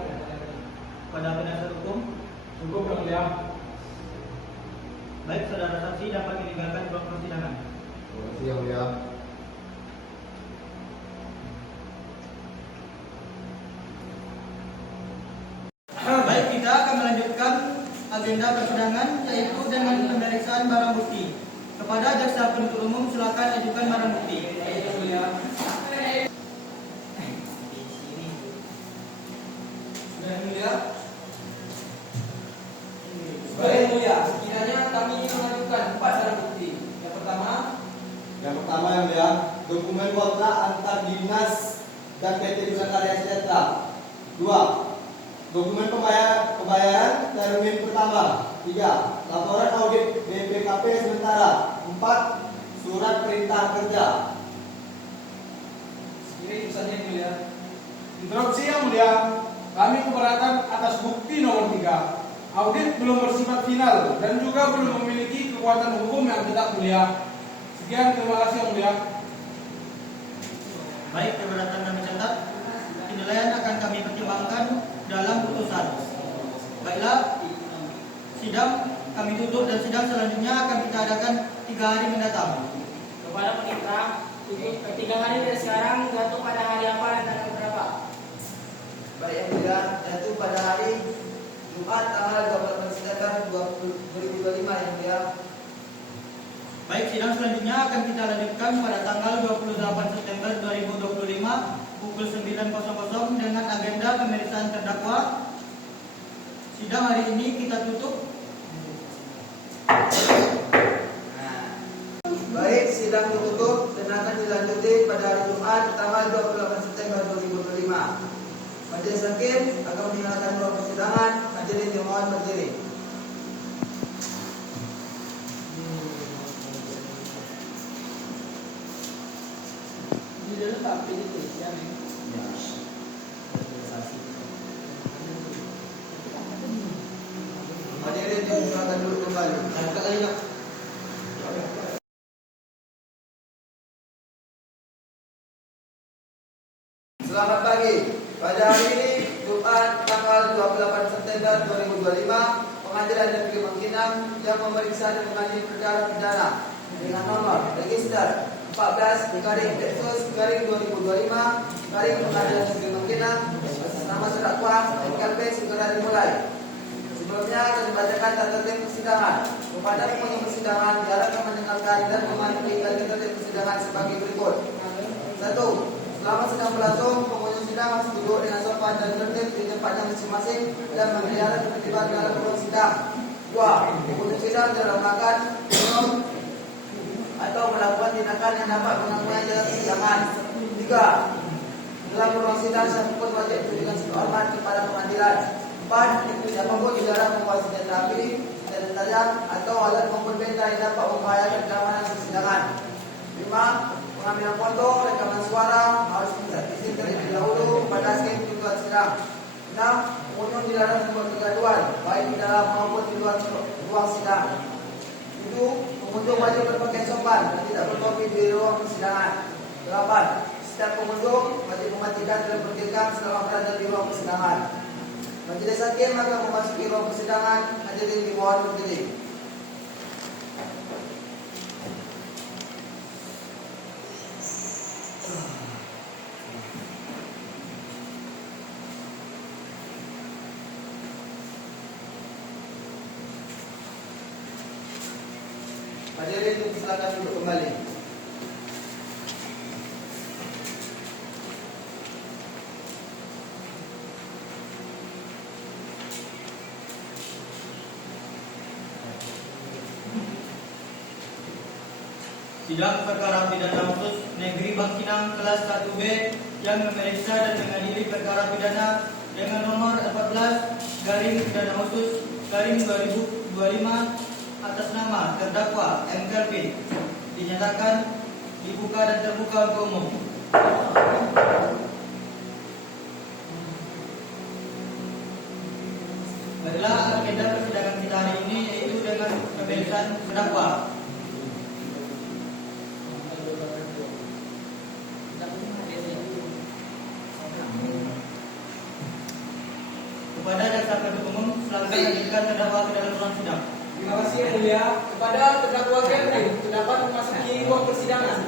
Kepada penasihat hukum, Cukup yang mulia. baik, saudara saksi dapat meninggalkan ruang persidangan. Terima kasih, yang mulia. Baik, kita akan melanjutkan agenda persidangan, yaitu dengan pemeriksaan barang bukti. Kepada jaksa penuntut umum, silakan ajukan barang bukti. Sudah mulia. Baik mulia, sekiranya kami mengajukan 4 barang bukti. Yang pertama, Yang pertama yang mulia, dokumen kontrak antar dinas dan PT Nusa Karya Sejahtera. 2. Dokumen pembayaran termin pertama. 3. Laporan audit BPKP sementara. 4. Surat perintah kerja. sekiranya itu saja yang mulia. Interupsi yang mulia. Kami keberatan atas bukti nomor 3. Audit belum bersifat final dan juga belum memiliki kekuatan hukum yang tetap mulia. Sekian, terima kasih yang mulia. Baik, keberatan kami catat. Penilaian akan kami pertimbangkan dalam putusan. Baiklah, sidang kami tutup dan sidang selanjutnya akan kita adakan 3 hari mendatang. Kepada penitra, 3 hari dari sekarang jatuh pada hari apa dan tanggal berapa? Baik, yang mulia, jatuh pada hari Jumat tanggal 28 September 2025 yang mulia. Baik, sidang selanjutnya akan kita lanjutkan pada tanggal 28 September 2025 pukul 9.00 dengan agenda pemeriksaan terdakwa. Sidang hari ini kita tutup. Baik, sidang ditutup dan akan dilanjuti pada hari Jumat tanggal 28 September 2025. Majelis Hakim akan meninggalkan ruang persidangan. Hadirin dimohon berdiri. Hadirin dibukakan dulu kembali. Buka lagi nak. Selamat pagi. Pada hari ini, Jumat tanggal 28 September 2025, Pengadilan Negeri Bangkinang yang memeriksa dan mengadili perkara pidana dengan nomor register 14/2025 Pengadilan Negeri Bangkinang atas nama terdakwa NKP segera dimulai. Sebelumnya akan dibacakan tata tertib persidangan. Kepada pengunjung persidangan diharapkan mendengarkan dan mematuhi tata tertib persidangan sebagai berikut. 1. Selama sedang berlangsung, pengunjung sidang harus duduk dengan sopan dan tertib di tempatnya masing-masing dan memelihara ketertiban dalam ruang sidang. 2. Pengunjung sidang tidak melakukan minum atau melakukan tindakan yang dapat mengganggu dalam persidangan. 3. Dalam ruang sidang siapapun wajib memberikan hormat kepada pengadilan. 4. Siapapun dilarang membawa senjata api, senjata tajam atau alat maupun benda yang dapat membahayakan keamanan persidangan. 5. Pengambilan foto, rekaman suara harus izin terlebih dahulu pada hakim tuntutan sidang. 6. Pengunjung dilarang membuat kegaduhan baik di dalam maupun di luar ruang sidang. 7. Pengunjung wajib berpakaian sopan dan tidak bertopi di ruang persidangan. 8. Setiap pengunjung wajib mematikan dan bergegang selama berada di ruang persidangan. Majelis hakim akan memasuki ruang persidangan. Hadirin dimohon berdiri. Hadirin silakan duduk kembali. Sidang perkara pidana khusus Negeri Bangkinang kelas 1B yang memeriksa dan mengadili perkara pidana dengan nomor 14/pidana khusus/2025 atas nama terdakwa M. Kelvin dinyatakan dibuka dan terbuka untuk umum. Adalah agenda persidangan kita hari ini yaitu dengan pemeriksaan terdakwa. Kepada jaksa penuntut umum, silakan hadirkan terdakwa ke dalam ruang sidang. Terima kasih yang mulia. Kepada terdakwa Kelvin dapat memasuki ruang persidangan.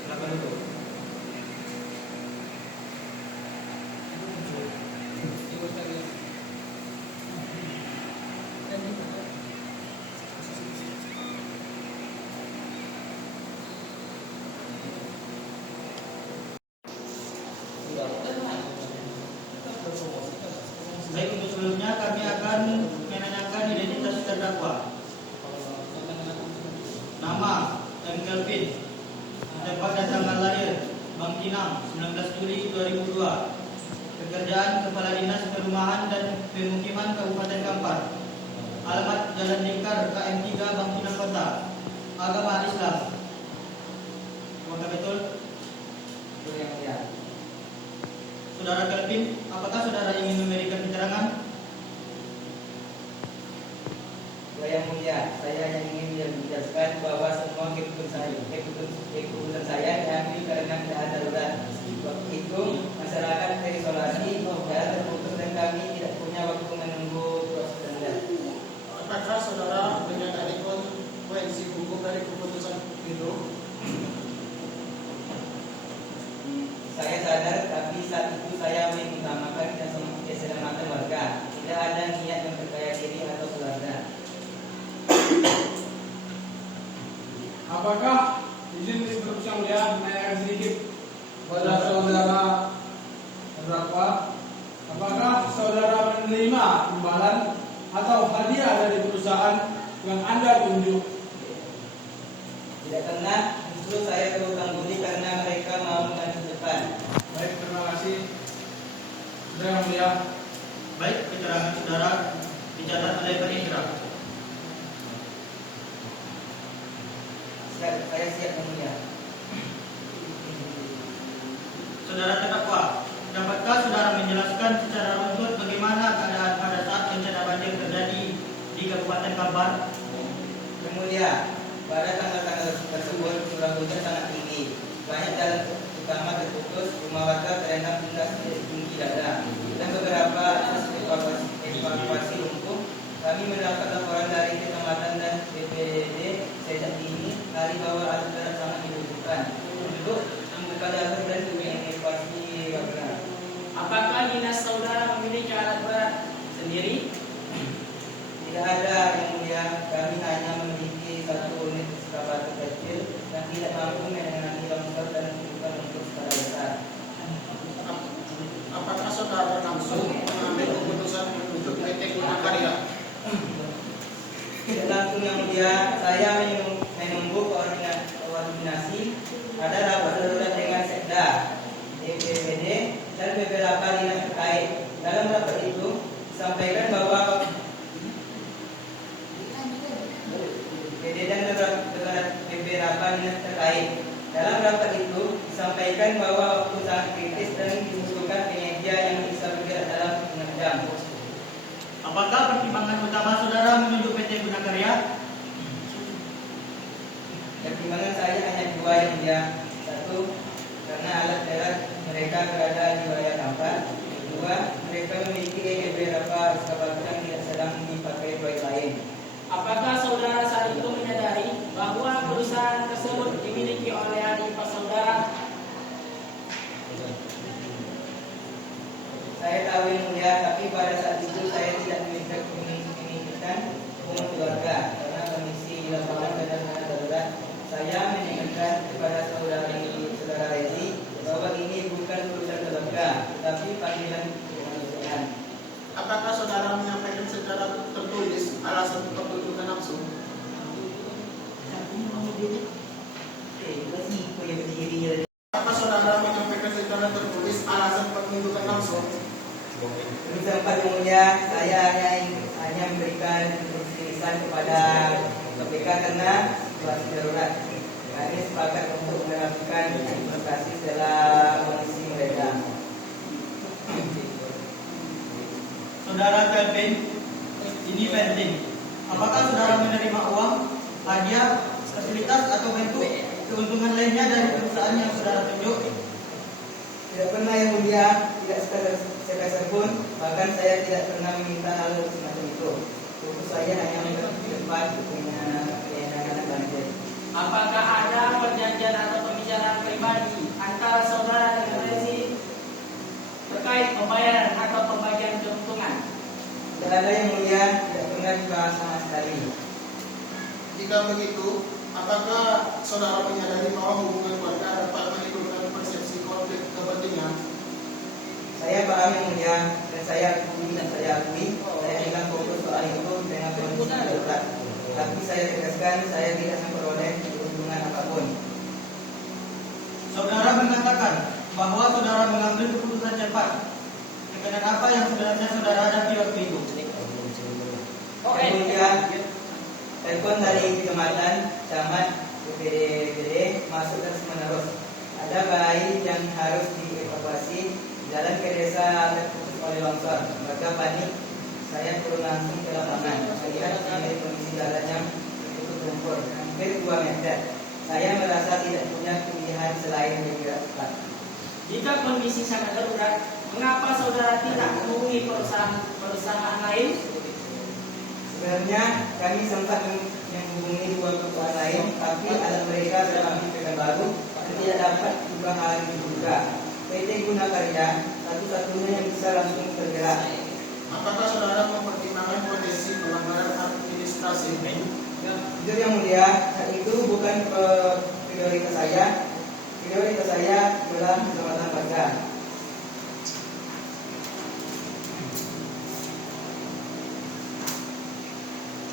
Silakan duduk. Baik, untuk sebelumnya kami akan menanyakan identitas terdakwa. Nama M. Kelvin, tempat dan tanggal lahir Bangkinang 19 Juli 2002. Pekerjaan Kepala Dinas Perumahan dan Pemukiman Kabupaten Kampar. Alamat Jalan Lingkar KM 3 Bangkinang Kota. Agama Islam. Apakah betul? Betul yang mulia. Saudara Kelvin, apakah saudara ingin memberikan keterangan? Yang mulia, saya hanya ingin menjelaskan bahwa semua keputusan saya diambil karena keadaan darurat. Waktu itu masyarakat terisolasi dan terputus dan kami tidak punya waktu menunggu proses. Apakah saudara menyadari konsekuensi hukum dari keputusan itu? Saya sadar, tapi saat itu saya mengutamakan keselamatan warga. Tidak ada niat memperkaya diri atau keluarga. Apakah izin instruksi yang mulia menanyakan sedikit pada saudara terdakwa, apakah saudara menerima imbalan atau hadiah dari perusahaan yang Anda tunjuk? Tidak pernah, justru saya berhutang budi karena mereka mau mengajukan depan. Baik, terima kasih. Saudara yang mulia, Baik, keterangan saudara dicatat oleh penindra. Saya siap yang mulia. Saudara terdakwa, dapatkah saudara menjelaskan secara runtut bagaimana keadaan pada saat bencana banjir terjadi di Kabupaten Kalbar? Yang mulia, pada tanggal-tanggal tersebut curah hujan sangat tinggi. Banyak jalan utama terputus, rumah warga terendam hingga setinggi dada, dan beberapa evakuasi lumpuh. Kami mendapat laporan dari kecamatan dan BPD sejak dini hari bahwa alat berat sangat dibutuhkan untuk membuka jalur dan mengevakuasi warga. Apakah dinas saudara memiliki alat berat sendiri? Tidak ada yang mulia, kami hanya memiliki satu unit ekskavator kecil yang tidak mampu menangani longsor dan bukan untuk skala besar. Apakah saudara langsung mengambil keputusan untuk PT Guna Karya? Tidak langsung yang mulia, saya menunggu koordinasi. Ada rapat darurat dengan Sekda, BPD, dan beberapa dinas terkait. Dalam rapat itu disampaikan bahwa BPD dan beberapa dinas terkait. Dalam rapat itu disampaikan bahwa waktu sangat kritis dan dibutuhkan penyedia yang bisa bergerak dalam 6 jam. Apakah pertimbangan utama saudara menunjuk PT Guna Karya? Pertimbangan saya hanya dua yang mulia. Satu, karena alat berat mereka berada di wilayah tempat. Kedua, mereka memiliki beberapa ekskavator yang tidak sedang dipakai proyek lain. Apakah saudara saat itu menyadari bahwa perusahaan tersebut dimiliki oleh adik ipar saudara? Saya tahu yang mulia, tapi pada saat itu saya tidak memikirkan hubungan keluarga karena kondisi di lapangan benar-benar darurat. Saya mengingatkan kepada saudara Rezi bahwa ini bukan urusan keluarga, tetapi panggilan kemanusiaan. Apakah saudara menyampaikan secara tertulis alasan pembentukan langsung? Apakah saudara menyampaikan secara tertulis alasan pembentukan langsung? Di tempat yang mulia, saya hanya memberikan tulisan kepada KPK karena situasi darurat. Kami sepakat untuk melakukan investasi setelah kondisi mereka. Saudara Kelvin, ini penting. Apakah saudara menerima uang, hadiah, fasilitas atau bentuk keuntungan lainnya dari perusahaan yang saudara tunjuk? Tidak pernah yang mulia, tidak sepeser pun. Bahkan saya tidak pernah meminta hal semacam itu. Fokus saya hanya mempercepat penanganan banjir. Apakah ada perjanjian atau pembicaraan pribadi antara saudara dengan Rezi terkait pembayaran atau pembagian keuntungan? Tidak ada yang mulia, tidak pernah dibahas sama sekali. Jika begitu, apakah saudara menyadari bahwa hubungan keluarga dapat menimbulkan persepsi konflik kepentingan? Saya paham yang mulia, dan saya akui, saya ingin fokus soal itu dengan kondisi darurat. Tapi saya tegaskan, saya tidak memperoleh keuntungan apapun. Saudara mengatakan bahwa saudara mengambil keputusan cepat. Tekanan apa yang sebenarnya saudara hadapi waktu itu? Yang mulia, telepon dari kecamatan, camat, BPD masuk terus menerus. Ada bayi yang harus dievakuasi, jalan ke desa terputus oleh longsor. Warga panik. Saya turun langsung ke lapangan, melihat kondisi jalannya tertutup lumpur, hampir 2 meter. Saya merasa tidak punya pilihan selain bergerak cepat. Jika kondisi sangat darurat, mengapa saudara tidak menghubungi perusahaan lain? Sebenarnya kami sempat menghubungi 2 perusahaan lain, tapi alat mereka dalam pekan baru dan tidak dapat juga hari juga. PT Guna Karya satu-satunya yang bisa langsung bergerak. Apakah saudara mempertimbangkan kondisi pelanggaran administrasi? Jujur yang mulia, hal itu bukan prioritas saya. Prioritas saya adalah keselamatan warga.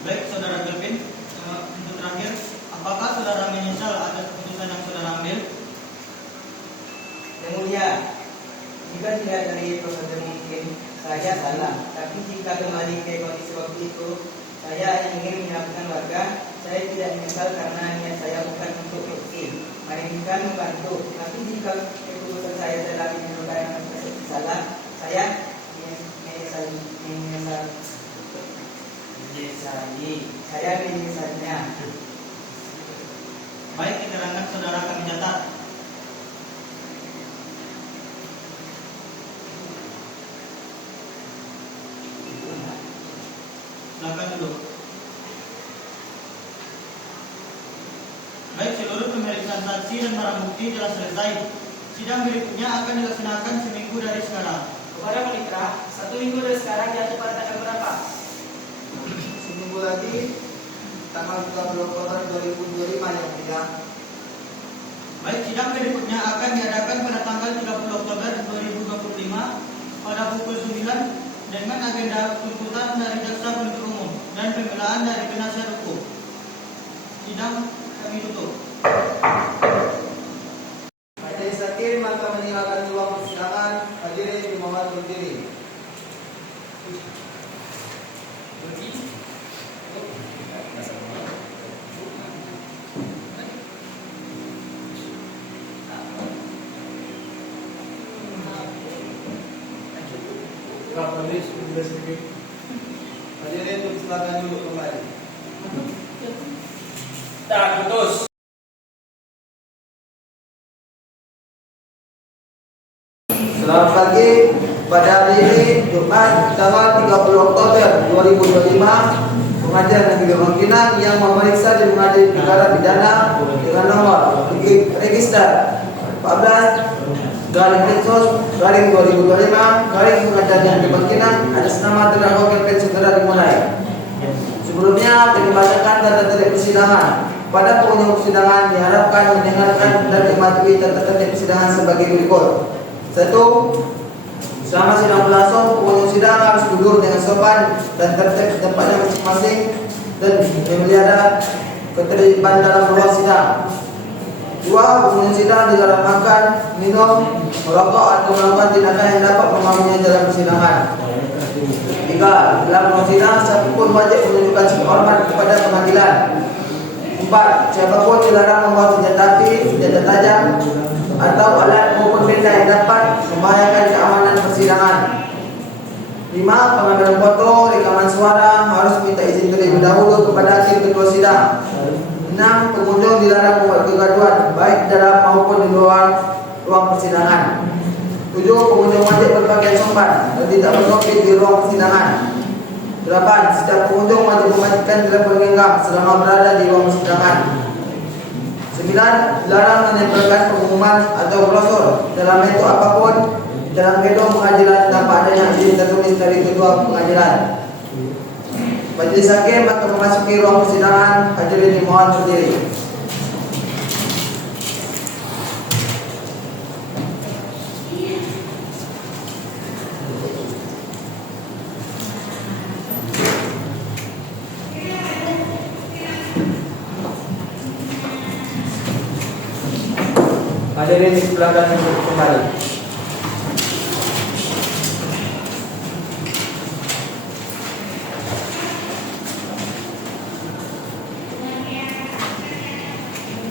Baik, saudara Kelvin. Untuk terakhir, apakah saudara menyesal atas keputusan yang saudara ambil? Yang mulia, jika tidak dari prosedur mungkin, saya salah. kembali ke kondisi waktu itu, saya ingin menyampaikan warga, saya tidak menyesal karena niat saya bukan untuk korupsi, melainkan membantu. Tapi jika keputusan saya telah menyebabkan persepsi salah, saya menyesalinya. Baik, keterangan saudara kami catat. Silakan dulu. Baik, seluruh pemeriksaan saksi dan barang bukti telah selesai. Sidang berikutnya akan dilaksanakan seminggu dari sekarang. Kepada Panitra, 1 minggu dari sekarang jatuh pada tanggal berapa? Seminggu lagi tanggal 30 Oktober 2025 yang mulia. Baik, sidang berikutnya akan diadakan pada tanggal 30 Oktober 2025 pada pukul 9 dengan agenda tuntutan dari jaksa penuntut umum dan pembelaan dari penasihat hukum. Sidang kami tutup. Majelis Hakim akan meninggalkan ruang persidangan. Hadirin dimohon berdiri. Hadirin silakan duduk kembali. Tak putus. Selamat pagi. Pada hari ini Jumat tanggal 30 Oktober 2025, Pengadilan Negeri Bangkinang yang memeriksa dan mengadili perkara pidana dengan nomor register 14/2025 Pengadilan Negeri Bangkinang atas nama terdakwa Kevin segera dimulai. Sebelumnya dibacakan tata-tata persidangan. Pada pengunjung persidangan diharapkan mendengarkan dan mematuhi tata-tata persidangan sebagai berikut. 1. Selama sidang berlangsung, pengunjung sidang harus duduk dengan sopan dan tertib di tempatnya masing-masing dan memelihara ketertiban dalam ruang sidang. 2. Pengunjung sidang dilarang makan, minum, merokok atau melakukan tindakan yang dapat mengganggunya dalam persidangan. 3. Dalam ruang sidang, siapapun wajib menunjukkan sikap hormat kepada pengadilan. 4. Siapapun dilarang membawa senjata api, senjata tajam, atau alat maupun benda yang dapat membahayakan keamanan persidangan. 5. Pengambilan foto, rekaman suara harus minta izin terlebih dahulu kepada hakim ketua sidang. 6. Pengunjung dilarang membuat kegaduhan baik dalam maupun di luar ruang persidangan. 7. Pengunjung wajib berpakaian sopan dan tidak bertopik di ruang persidangan. 8. Setiap pengunjung wajib mematikan telepon genggam selama berada di ruang persidangan. 9. Dilarang menempelkan pengumuman atau brosur dalam bentuk apapun dalam gedung pengadilan tanpa adanya izin tertulis dari ketua pengadilan. Majelis Hakim akan memasuki ruang persidangan. Hadirin dimohon berdiri. Hadirin silakan duduk kembali.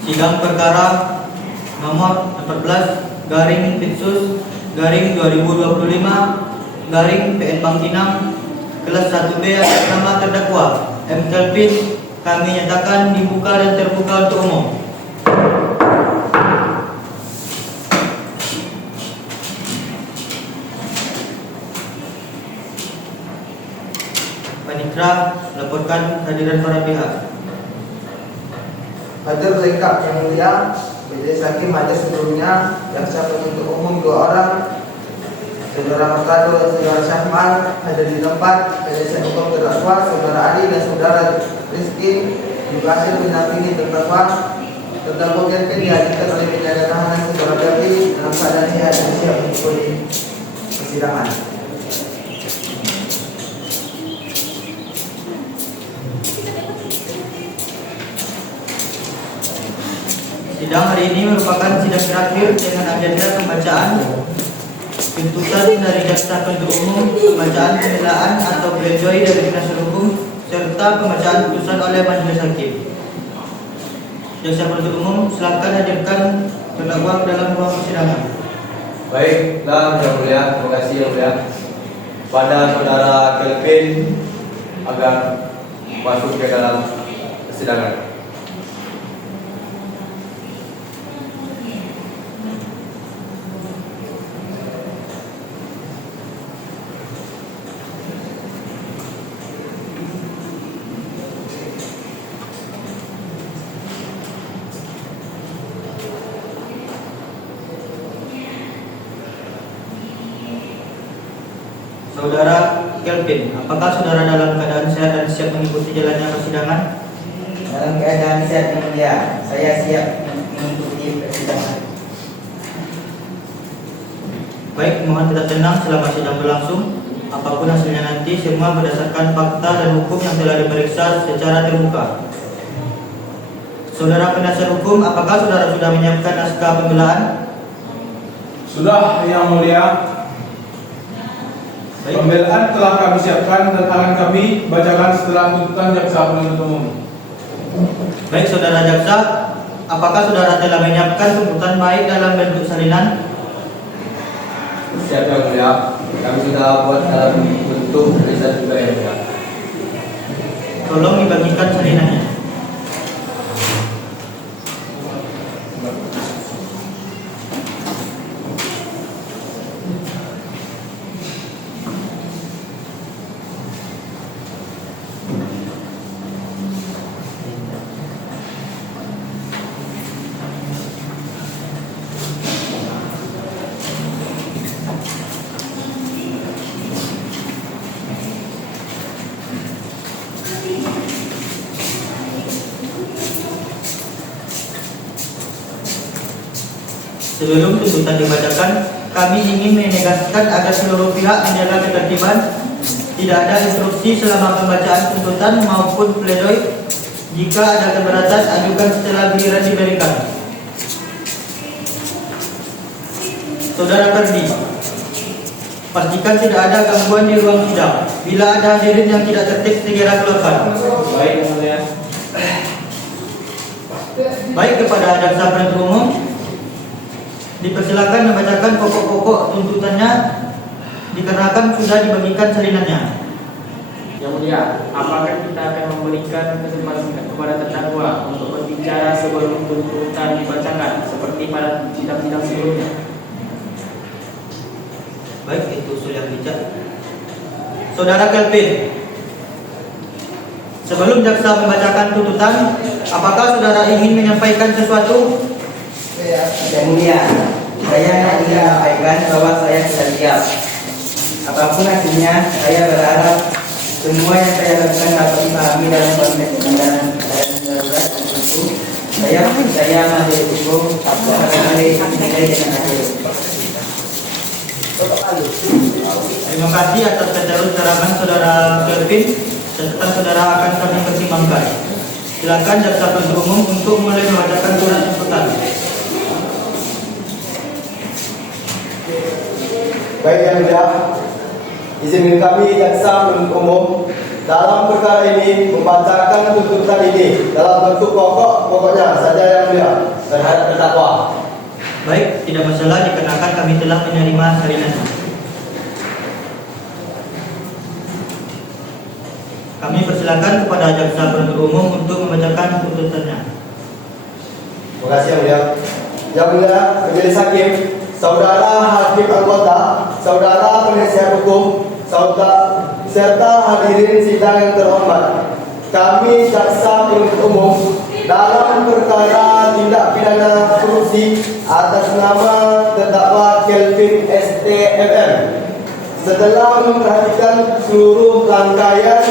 Sidang perkara nomor 14/Pinsus/2025 Bangkinang kelas 1B atas nama terdakwa M. Talpin kami nyatakan dibuka dan terbuka untuk umum. Panitra, laporkan kehadiran para pihak. Hadir lengkap yang mulia, Majelis Hakim hadir sebelumnya, jaksa penuntut umum 2 orang, Saudara Mertado dan Saudara Syahman hadir di tempat, penasihat hukum terdakwa Saudara Ali dan Saudara Rizky juga hadir mendampingi terdakwa. Terdakwa Kevin dihadirkan oleh penjaga tahanan Saudara Berli dalam keadaan sehat dan siap mengikuti persidangan. Sidang hari ini merupakan sidang terakhir dengan agenda pembacaan tuntutan dari jaksa penuntut umum, pembacaan pembelaan atau pledoi dari penasihat hukum, serta pembacaan putusan oleh majelis hakim. Jaksa penuntut umum, silakan hadirkan terdakwa ke dalam ruang persidangan. Baiklah, Yang Mulia, terima kasih Yang Mulia. Pada saudara Kelvin agar masuk ke dalam persidangan. Saudara Kelvin, apakah saudara dalam keadaan sehat dan siap mengikuti jalannya persidangan? Dalam keadaan sehat yang mulia, saya siap mengikuti persidangan. Baik, mohon tetap tenang selama sidang berlangsung. Apapun hasilnya nanti, semua berdasarkan fakta dan hukum yang telah diperiksa secara terbuka. Saudara penasihat hukum, apakah saudara sudah menyiapkan naskah pembelaan? Sudah, Yang Mulia. Pembelaan telah kami siapkan dan akan kami bacakan setelah tuntutan jaksa penuntut umum. Baik, saudara jaksa, apakah saudara telah menyiapkan tuntutan baik dalam bentuk salinan? Siap Yang Mulia. Kami sudah buat dalam bentuk tulisan juga Yang Mulia. Tolong dibagikan salinannya. Sebelum tuntutan dibacakan, kami ingin menegaskan agar seluruh pihak menjaga ketertiban. Tidak ada instruksi selama pembacaan tuntutan maupun pledoi. Jika ada keberatan, ajukan setelah giliran diberikan. Saudara Ferdi, pastikan tidak ada gangguan di ruang sidang. Bila ada hadirin yang tidak tertib, segera keluarkan. Baik, Yang Mulia. Baik, kepada jaksa penuntut umum, dipersilakan membacakan pokok-pokok tuntutannya dikarenakan sudah dibagikan salinannya. Yang Mulia, apakah kita akan memberikan kesempatan kepada terdakwa untuk berbicara sebelum tuntutan dibacakan seperti pada sidang-sidang sebelumnya? Baik, itu usul yang bijak. Saudara Kelvin, sebelum jaksa membacakan tuntutan, apakah saudara ingin menyampaikan sesuatu? Yang Mulia, saya ingin menyampaikan bahwa saya sudah siap. Apapun hasilnya, saya berharap semua yang saya lakukan dapat dipahami dalam konteks keadaan darurat tertentu. Saya percaya majelis hukum akan menilai dengan adil. Terima kasih atas keterangan saudara Kelvin. Catatan saudara akan kami pertimbangkan. Silakan jaksa penuntut umum untuk mulai membacakan surat tuntutan. Baik Yang Mulia, izinkan kami jaksa penuntut umum dalam perkara ini membacakan tuntutan ini dalam bentuk pokoknya saja Yang Mulia terhadap terdakwa. Baik, tidak masalah dikarenakan kami telah menerima salinannya. Kami persilakan kepada jaksa penuntut umum untuk membacakan tuntutannya. Terima kasih Yang Mulia. Yang Mulia, Majelis Hakim, saudara hakim anggota, saudara penasihat hukum, saudara serta hadirin sidang yang terhormat. Kami jaksa penuntut umum dalam perkara tindak pidana korupsi atas nama terdakwa Kelvin STMM. Setelah memperhatikan seluruh rangkaian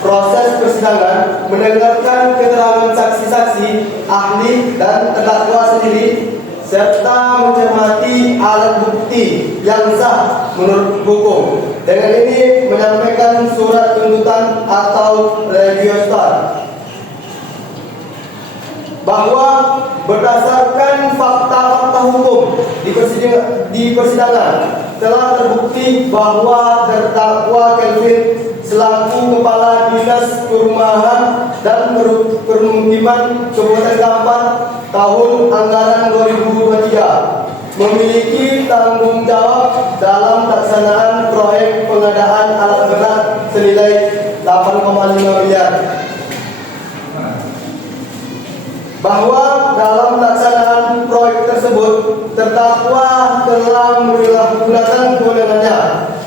proses persidangan, mendengarkan keterangan saksi-saksi, ahli dan terdakwa sendiri, serta mencermati alat bukti yang sah menurut hukum. Dengan ini menyampaikan surat tuntutan atau regiostar bahwa berdasarkan fakta-fakta hukum di persidangan di persidangan telah terbukti bahwa terdakwa Kelvin selaku Kepala Dinas Perumahan dan Permukiman Kabupaten Kampar tahun anggaran 2023 memiliki tanggung jawab dalam pelaksanaan proyek pengadaan alat berat senilai 8,5 miliar. Bahwa dalam pelaksanaan proyek tersebut terdakwa telah menggunakan kewenangannya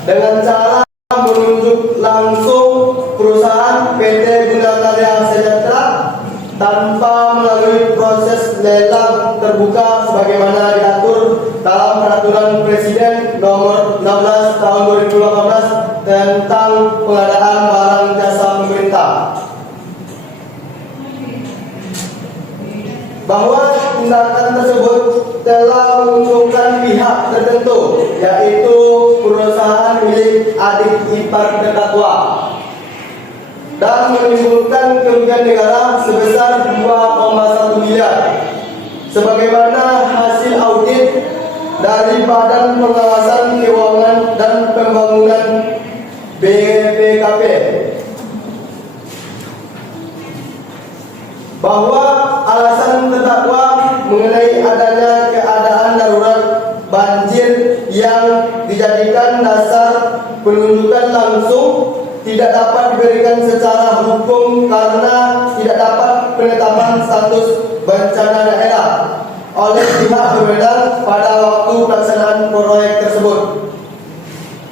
dengan cara menunjuk langsung perusahaan PT Gunakarya Sejahtera tanpa melalui proses lelang terbuka sebagaimana diatur dalam Peraturan Presiden Nomor 16 Tahun 2018 tentang pengadaan barang jasa pemerintah. Bahwa tindakan tersebut telah menguntungkan pihak tertentu, yaitu perusahaan milik adik ipar terdakwa, dan menimbulkan kerugian negara sebesar 2,1 miliar, sebagaimana hasil audit dari Badan Pengawasan Keuangan dan Pembangunan BPKP. Bahwa alasan terdakwa mengenai adanya keadaan darurat banjir yang dijadikan dasar penunjukan langsung tidak dapat diberikan secara hukum karena tidak dapat penetapan status bencana daerah oleh pihak berwenang pada waktu pelaksanaan proyek tersebut.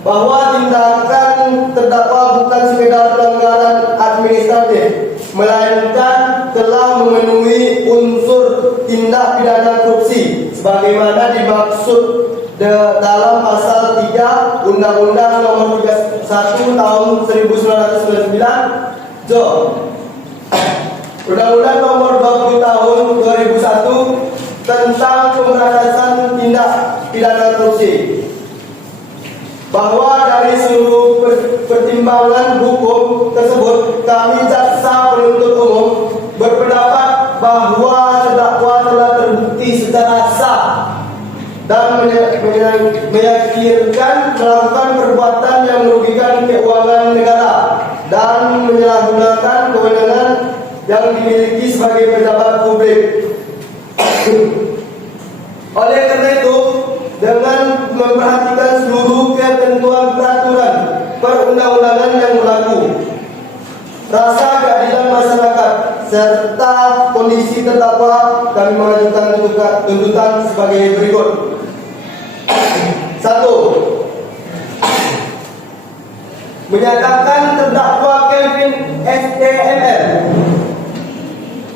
Bahwa tindakan terdakwa bukan sekedar pelanggaran administratif, melainkan telah memenuhi unsur tindak pidana korupsi sebagaimana dimaksud dalam pasal 3 Undang-Undang Nomor 31 Tahun 1999 Undang-Undang Nomor 20 Tahun 2001 tentang pemberantasan tindak pidana korupsi. Bahwa dari seluruh pertimbangan hukum tersebut, kami jaksa penuntut umum berpendapat bahwa terdakwa telah terbukti secara sah dan meyakinkan melakukan perbuatan yang merugikan keuangan negara dan menyalahgunakan kewenangan yang dimiliki sebagai pejabat publik. Oleh karena itu, dengan memperhatikan seluruh ketentuan peraturan perundang-undangan yang berlaku, rasa keadilan masyarakat serta kondisi terdakwa, kami mengajukan tuntutan sebagai berikut. 1. Menyatakan terdakwa Kelvin STML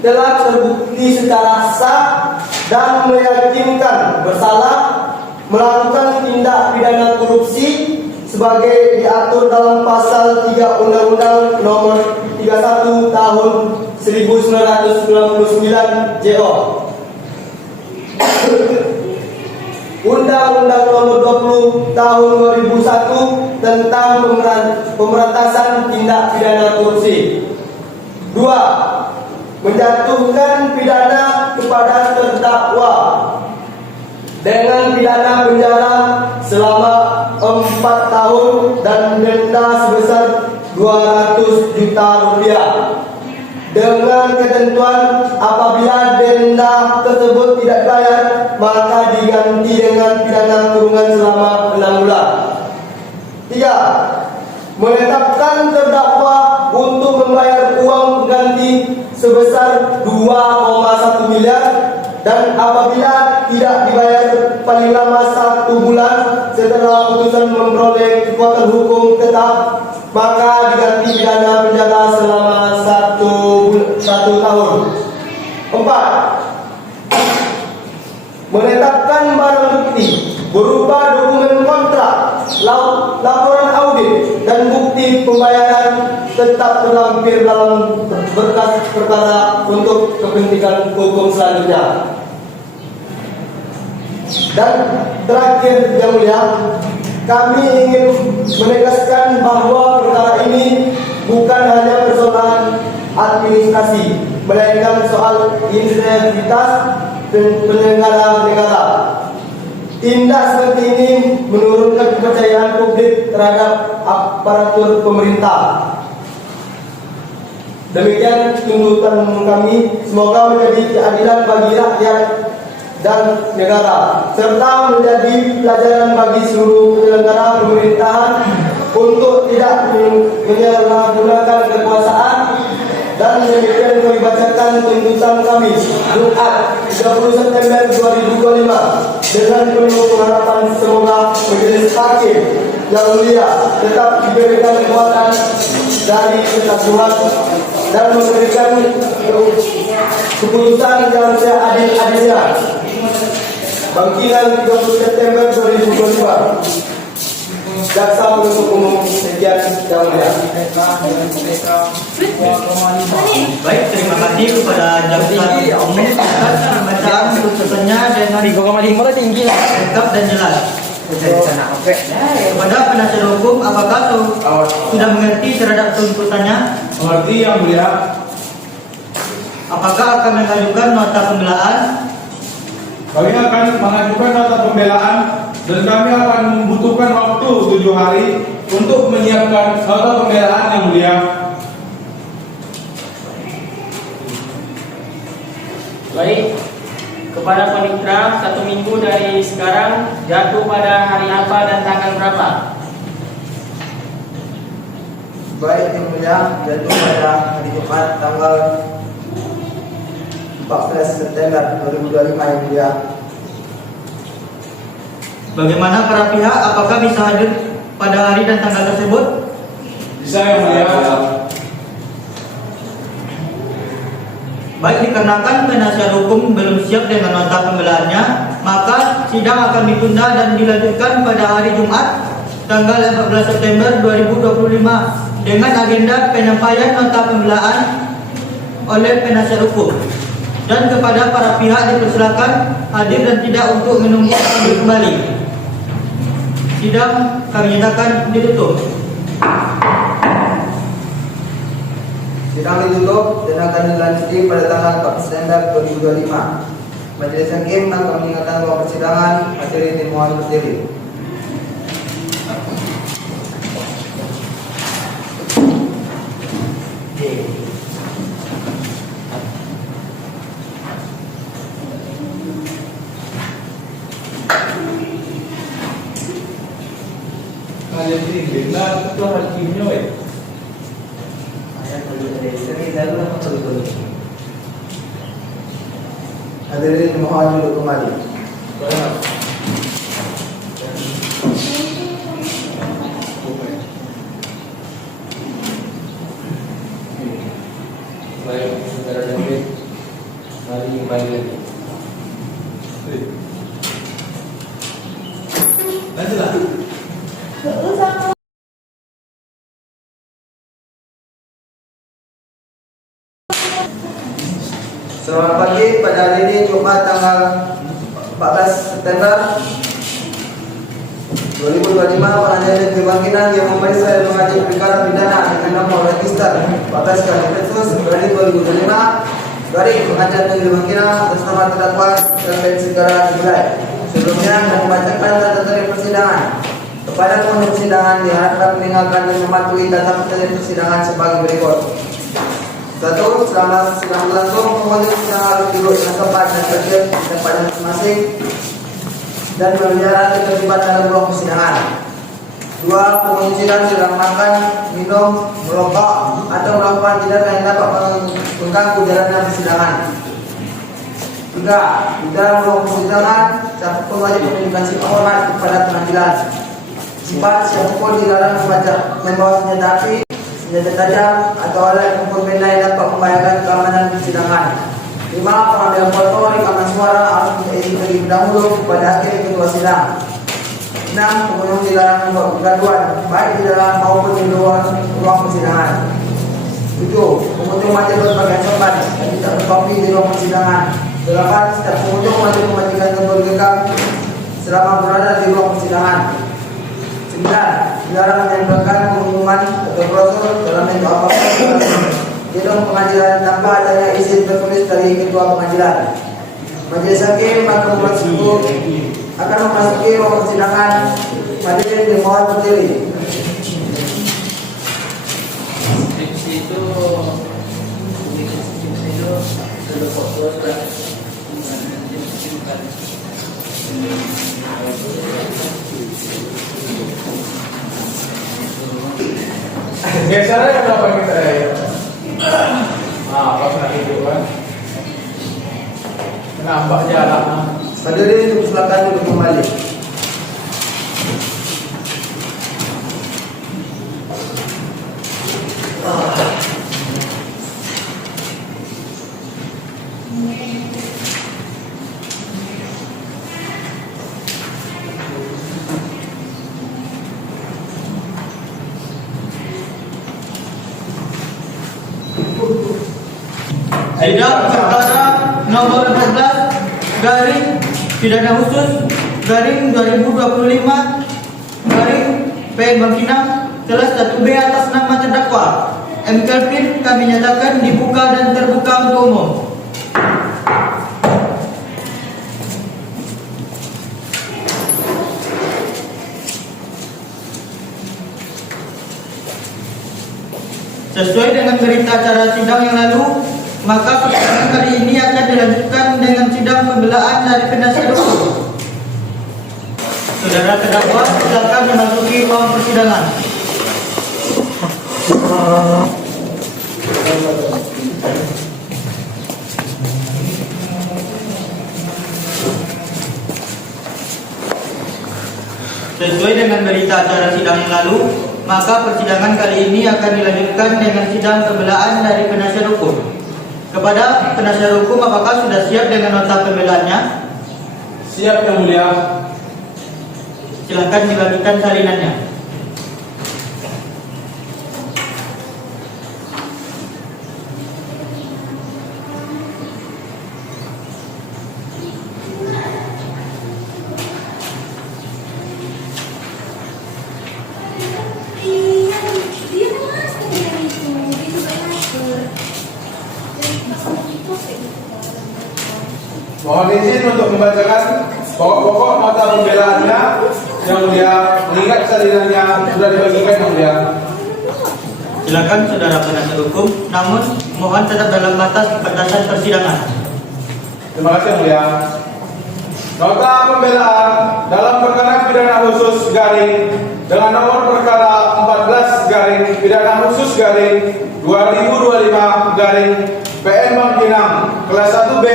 telah terbukti secara sah dan meyakinkan bersalah melakukan tindak pidana korupsi sebagai diatur dalam pasal 3 Undang-Undang Nomor 31 Tahun 1999 JO, Undang-Undang Nomor 20 Tahun 2001 tentang pemberantasan tindak pidana korupsi. 2. Menjatuhkan pidana kepada terdakwa dengan pidana penjara selama 4 tahun dan denda sebesar 200 juta rupiah. Dengan ketentuan apabila denda tersebut tidak dibayar, maka diganti dengan pidana kurungan selama 6 bulan. 3. Menetapkan terdakwa untuk membayar uang pengganti sebesar 2,1 miliar dan apabila tidak dibayar paling lama 1 bulan setelah putusan memperoleh kekuatan hukum tetap, maka diganti pidana penjara selama 1 tahun. 4. Menetapkan barang bukti berupa dokumen kontrak, laporan audit dan bukti pembayaran tetap terlampir dalam berkas perkara untuk kepentingan hukum selanjutnya. Dan terakhir yang mulia, kami ingin menegaskan bahwa perkara ini bukan hanya persoalan administrasi, melainkan soal integritas penyelenggara negara. Tindak seperti ini menurunkan kepercayaan publik terhadap aparatur pemerintah. Demikian tuntutan kami, semoga menjadi keadilan bagi rakyat dan negara, serta menjadi pelajaran bagi seluruh penyelenggara pemerintahan untuk tidak menyalahgunakan kekuasaan. Dan demikian kami bacakan tuntutan kami Jumat 30 September 2025 dengan penuh pengharapan semoga majelis hakim yang mulia tetap diberikan kekuatan dari kesatuan dan memberikan keputusan yang seadil-adilnya. Bangkitan 30 September 2025. Jaksa penuntut umum sekian yang mulia. Baik, terima kasih kepada jaksa umum atas pembacaan tuntutannya dengan 3,5 tinggi lah. lengkap dan jelas. Kepada penasihat hukum, apakah sudah mengerti terhadap tuntutannya? Mengerti yang mulia. Apakah akan mengajukan nota pembelaan? Kami akan mengajukan nota pembelaan dan kami akan membutuhkan waktu 7 hari untuk menyiapkan nota pembelaan yang mulia. Baik, kepada panitera 1 minggu dari sekarang jatuh pada hari apa dan tanggal berapa? Baik yang mulia, jatuh pada hari Jumat tanggal 14 September 2025 yang mulia. Bagaimana para pihak, apakah bisa hadir pada hari dan tanggal tersebut? Bisa yang mulia. Baik, dikarenakan penasihat hukum belum siap dengan nota pembelaannya, maka sidang akan ditunda dan dilanjutkan pada hari Jumat tanggal 14 September 2025 dengan agenda penyampaian nota pembelaan oleh penasihat hukum. Dan kepada para pihak dipersilakan hadir dan tidak untuk menunggu kembali. Sidang kami nyatakan ditutup. Sidang ditutup dan akan dilanjuti pada tanggal 4 September 2025. Majelis hakim akan mengingatkan bahwa persidangan materi dimohon berdiri. Kalian ini benar ketua hakimnya, weh. Hadirin dimohon duduk kembali. Baik, saudara David, mari kembali lagi. Lanjutlah. Selamat pagi, pada hari ini Jumat tanggal 14 September 2025 Pengadilan Negeri Bangkinang yang memeriksa dan mengajukan perkara pidana dengan nomor register 14/2025 garing Pengadilan Negeri Bangkinang atas nama terdakwa David Segara dimulai. Sebelumnya kami membacakan tata tertib persidangan. Kepada penghuni persidangan diharapkan mendengarkan dan mematuhi tata tertib persidangan sebagai berikut. 1. Selama sidang berlangsung, penghuni persidangan harus duduk dengan tepat dan tertib di tempatnya masing-masing dan berjalan ketertiban dalam ruang persidangan. 2. Penghuni sidang tidak makan, minum, merokok atau melakukan tindakan yang dapat mengganggu jalannya persidangan. 3. Di dalam ruang persidangan, siapapun wajib memberikan sikap hormat kepada pengadilan. 4. Siapapun dilarang membawa senjata api, senjata tajam atau alat maupun benda yang dapat membahayakan keamanan persidangan. 5. Pengambilan foto rekaman suara harus diizin terlebih dahulu kepada hakim ketua sidang. 6. Pengunjung dilarang membuat pergaduhan baik di dalam maupun di luar ruang persidangan. 7. Pengunjung wajib berpakaian sopan dan tidak berkopi di ruang persidangan. 8. Setiap pengunjung wajib mematikan tombol gekam selama berada di ruang persidangan. 9. Dilarang menempelkan pengumuman atau brosur dalam bentuk apapun di dalam pengadilan tanpa adanya izin tertulis dari ketua pengadilan. Majelis hakim akan membuat suatu akan memasuki ruang persidangan. Hadirin dimohon berdiri. Gesernya kenapa kita ya? Pas nanti itu kan menambah jalan. Hadirin silakan duduk kembali. Sidang perkara nomor 14 garing pidana khusus garing 2025 garing PN Bangkinang kelas 1B atas nama terdakwa M. Kelvin kami nyatakan dibuka dan terbuka untuk umum. Sesuai dengan berita acara sidang yang lalu, maka persidangan kali ini akan dilanjutkan dengan sidang pembelaan dari penasihat hukum. Saudara terdakwa silakan memasuki ruang persidangan. Sesuai dengan berita acara sidang yang lalu, maka persidangan kali ini akan dilanjutkan dengan sidang pembelaan dari penasihat hukum. Kepada penasihat hukum, apakah sudah siap dengan nota pembelaannya? Siap, Yang Mulia. Silakan dibagikan salinannya. Mohon izin untuk membacakan pokok-pokok nota pembelaannya, Yang Mulia, mengingat salinannya sudah dibagikan, Yang Mulia. Silakan saudara penasihat hukum, namun mohon tetap dalam batas batasan persidangan. Terima kasih, Yang Mulia. Nota pembelaan dalam perkara pidana khusus garing dengan nomor perkara 14 garing pidana khusus garing 2025 garing PN Bangkinang kelas 1B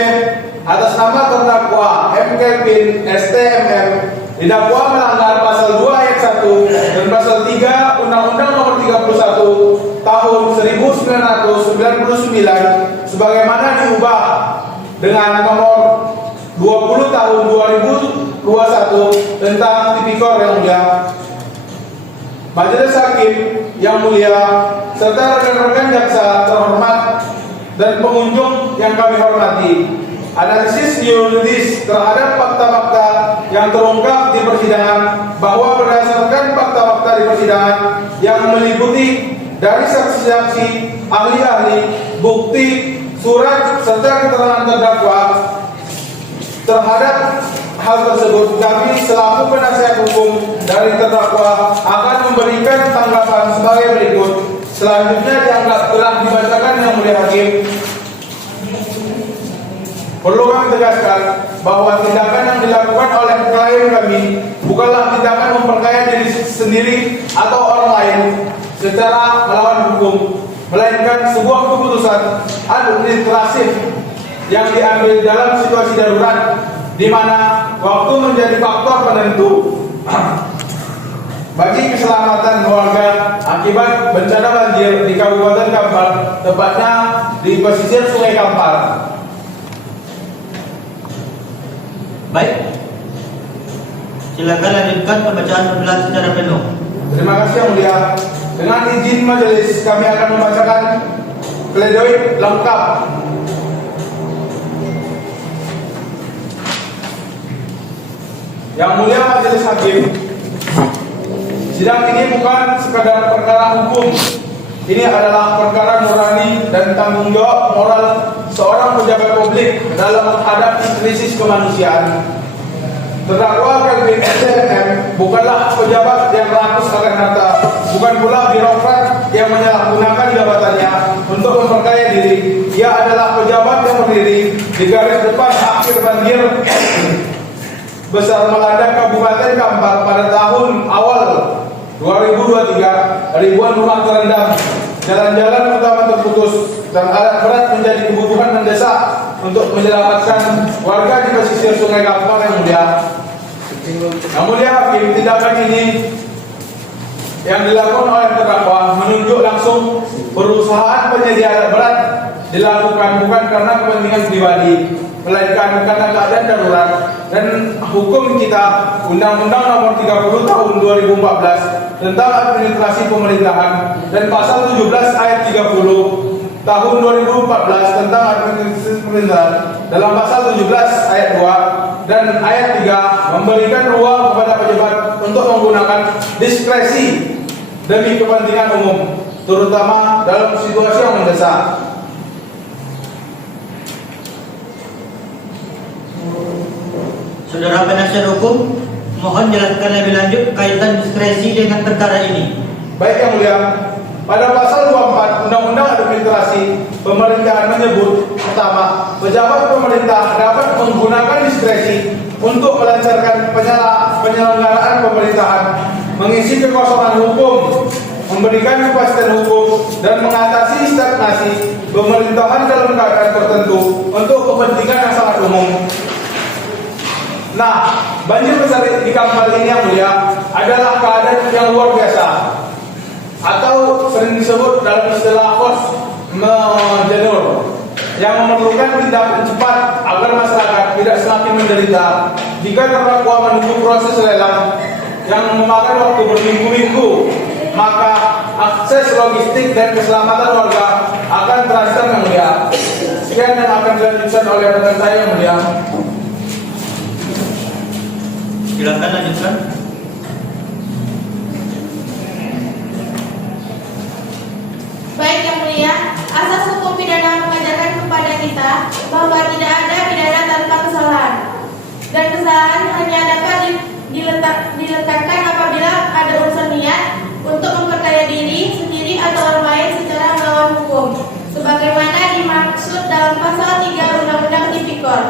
atas nama terdakwa M. Kelvin STMM didakwa melanggar pasal 2 ayat 1 dan pasal 3 Undang-Undang Nomor 31 Tahun 1999 sebagaimana diubah dengan Nomor 20 Tahun 2021 tentang Tipikor, Yang Mulia. Majelis Hakim Yang Mulia serta rekan-rekan jaksa terhormat dan pengunjung yang kami hormati. Analisis yuridis terhadap fakta-fakta yang terungkap di persidangan bahwa berdasarkan fakta-fakta di persidangan yang meliputi dari saksi-saksi, ahli-ahli, bukti, surat, serta keterangan terdakwa terhadap hal tersebut, kami selaku penasihat hukum dari terdakwa akan memberikan tanggapan sebagai berikut. Selanjutnya dianggap telah dibacakan Yang Mulia Hakim. Perlu kami tegaskan bahwa tindakan yang dilakukan oleh klien kami bukanlah tindakan memperkaya diri sendiri atau orang lain secara melawan hukum, melainkan sebuah keputusan administratif yang diambil dalam situasi darurat di mana waktu menjadi faktor penentu bagi keselamatan warga akibat bencana banjir di Kabupaten Kampar, tepatnya di pesisir Sungai Kampar. Baik, silakan lanjutkan pembacaan pembelahan secara penuh. Terima kasih, Yang Mulia. Dengan izin majelis, kami akan membacakan pledoi lengkap. Yang Mulia Majelis Hakim, sidang ini bukan sekadar perkara hukum. Ini adalah perkara nurani dan tanggung jawab moral seorang pejabat publik dalam menghadapi krisis kemanusiaan. terdakwa Kelvin SNM bukanlah pejabat yang rakus akan harta, bukan pula birokrat yang menyalahgunakan jabatannya untuk memperkaya diri. Ia adalah pejabat yang berdiri di garis depan akhir banjir besar melanda Kabupaten Kampar pada tahun awal 2023. Ribuan rumah terendam, jalan-jalan utama terputus, dan alat berat menjadi kebutuhan mendesak untuk menyelamatkan warga di pesisir Sungai Kampar yang mulia. Namun hakim, tindakan ini yang dilakukan oleh terdakwa menunjuk langsung perusahaan penyedia alat berat dilakukan bukan karena kepentingan pribadi, melainkan karena keadaan darurat. Dan hukum kita, Undang-Undang Nomor 30 Tahun 2014 tentang Administrasi Pemerintahan dan Pasal 17 Ayat 30 Tahun 2014 tentang Administrasi Pemerintahan dalam Pasal 17 Ayat 2 dan Ayat 3 memberikan ruang kepada pejabat untuk menggunakan diskresi demi kepentingan umum, terutama dalam situasi yang mendesak. Saudara penasihat hukum, mohon jelaskan lebih lanjut kaitan diskresi dengan perkara ini. Baik yang mulia, pada pasal 24 Undang-Undang Administrasi Pemerintahan menyebut, pertama, pejabat pemerintah dapat menggunakan diskresi untuk melancarkan penyelenggaraan pemerintahan, mengisi kekosongan hukum, memberikan kepastian hukum, dan mengatasi stagnasi pemerintahan dalam keadaan tertentu untuk kepentingan yang sangat umum. Nah, banjir besar di Kampar ini yang mulia adalah keadaan yang luar biasa, atau sering disebut dalam istilah force majeure, yang memerlukan tindakan cepat agar masyarakat tidak semakin menderita. Jika terdakwa menunggu proses lelang yang memakan waktu berminggu-minggu, maka akses logistik dan keselamatan warga akan terancam yang mulia. Sekian yang akan dilanjutkan oleh rekan saya yang mulia. Silakan lanjutkan. Baik yang mulia, asas hukum pidana mengajarkan kepada kita bahwa tidak ada pidana tanpa kesalahan, dan kesalahan hanya dapat diletakkan apabila ada unsur niat untuk memperkaya diri sendiri atau orang lain secara melawan hukum, sebagaimana dimaksud dalam pasal 3 Undang-Undang Tipikor.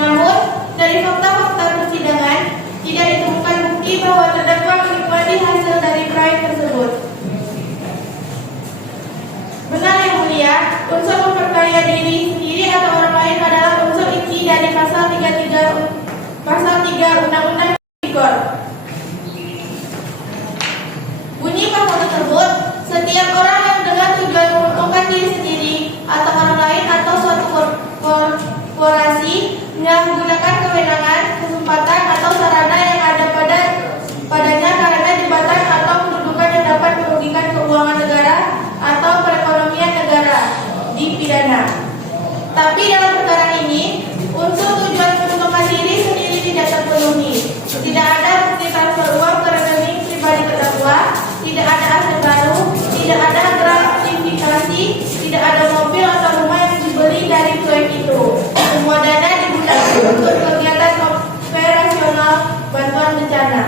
Namun, dari fakta-fakta persidangan tidak ditemukan bukti bahwa terdakwa menikmati hasil dari proyek tersebut. Benar yang mulia, unsur memperkaya diri sendiri atau orang lain adalah unsur inti dari pasal 3 Undang-Undang Tipikor. Bunyi pasal tersebut, setiap orang yang dengan tujuan menguntungkan diri sendiri atau orang lain atau suatu korporasi yang menggunakan kewenangan, kesempatan atau sarana yang ada padanya karena jabatan atau kedudukan yang dapat merugikan keuangan negara atau perekonomian negara dipidana. Tapi dalam perkara ini, unsur tujuan menguntungkan diri sendiri tidak terpenuhi. Tidak ada bukti transfer uang ke rekening pribadi terdakwa, tidak ada aset baru, tidak ada gratifikasi, tidak ada mobil atau rumah yang dibeli dari proyek itu. Semua dana digunakan untuk kegiatan operasional bantuan bencana.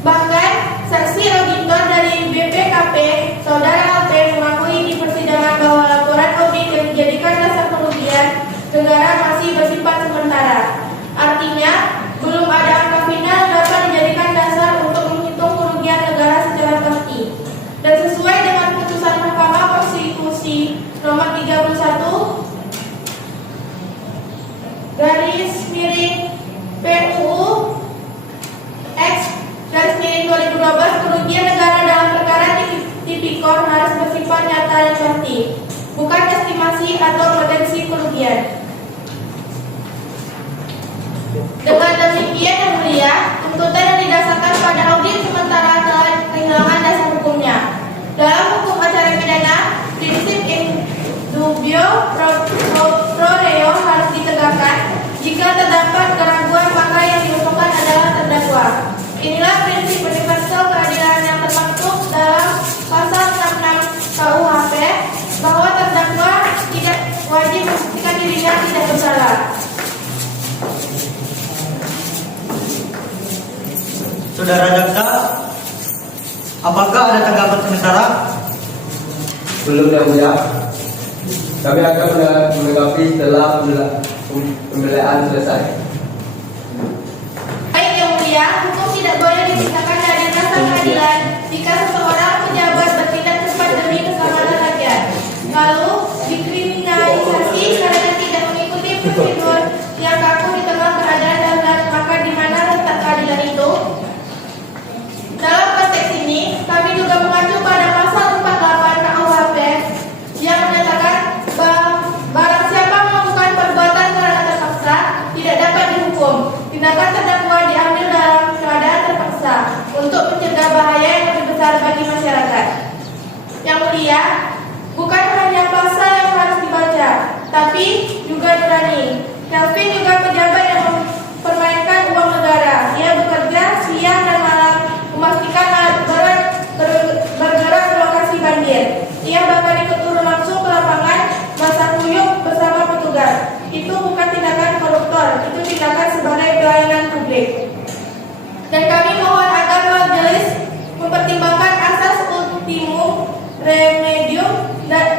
Bahkan, saksi auditor dari BPKP, Saudara LP, mengakui di persidangan bahwa laporan audit yang dijadikan dasar kerugian negara masih bersifat sementara. Artinya, belum ada angka final dapat dijadikan dasar untuk menghitung kerugian negara secara pasti. Dan sesuai dengan putusan Mahkamah Konstitusi nomor 31 garis miring PUU X garis miring 2012, kerugian negara dalam perkara tipikor harus bersifat nyata dan pasti, bukan estimasi atau potensi kerugian. Dengan demikian yang mulia, tuntutan yang didasarkan pada audit sementara telah kehilangan dasar hukumnya. Dalam hukum acara pidana, prinsip in dubio pro reo harus ditegakkan. Jika terdapat keraguan, maka yang diuntungkan adalah terdakwa. Inilah prinsip universal keadilan yang termaktub dalam pasal 66 KUHP, bahwa terdakwa tidak wajib membuktikan dirinya tidak bersalah. Saudara jaksa, apakah ada tanggapan sementara? Belum yang mulia. Kami akan menanggapi setelah pembelajaran selesai. Baik yang mulia, hukum tidak boleh dipisahkan dari rasa keadilan jika seseorang pejabat bertindak tepat demi keselamatan rakyat, lalu dikriminalisasi karena tidak mengikuti prosedur yang kaku di tengah keadaan darurat, maka di mana letak keadilan itu? Dalam konteks ini, kami juga mengacu pada pasal 48 KUHP yang menyatakan barang siapa melakukan perbuatan karena terpaksa tidak dapat dihukum. Tindakan terdakwa diambil dalam keadaan terpaksa untuk mencegah bahaya yang lebih besar bagi masyarakat. Yang mulia, bukan hanya pasal yang harus dibaca, tapi juga nurani. Kelvin juga pejabat yang mempermainkan uang negara. Ia bekerja siang dan malam memastikan alat berat bergerak ke lokasi banjir. Ia bahkan ikut turun langsung ke lapangan basah kuyup bersama petugas. Itu bukan tindakan koruptor, itu tindakan sebagai pelayanan publik. Dan kami mohon agar majelis mempertimbangkan asas ultimum remedium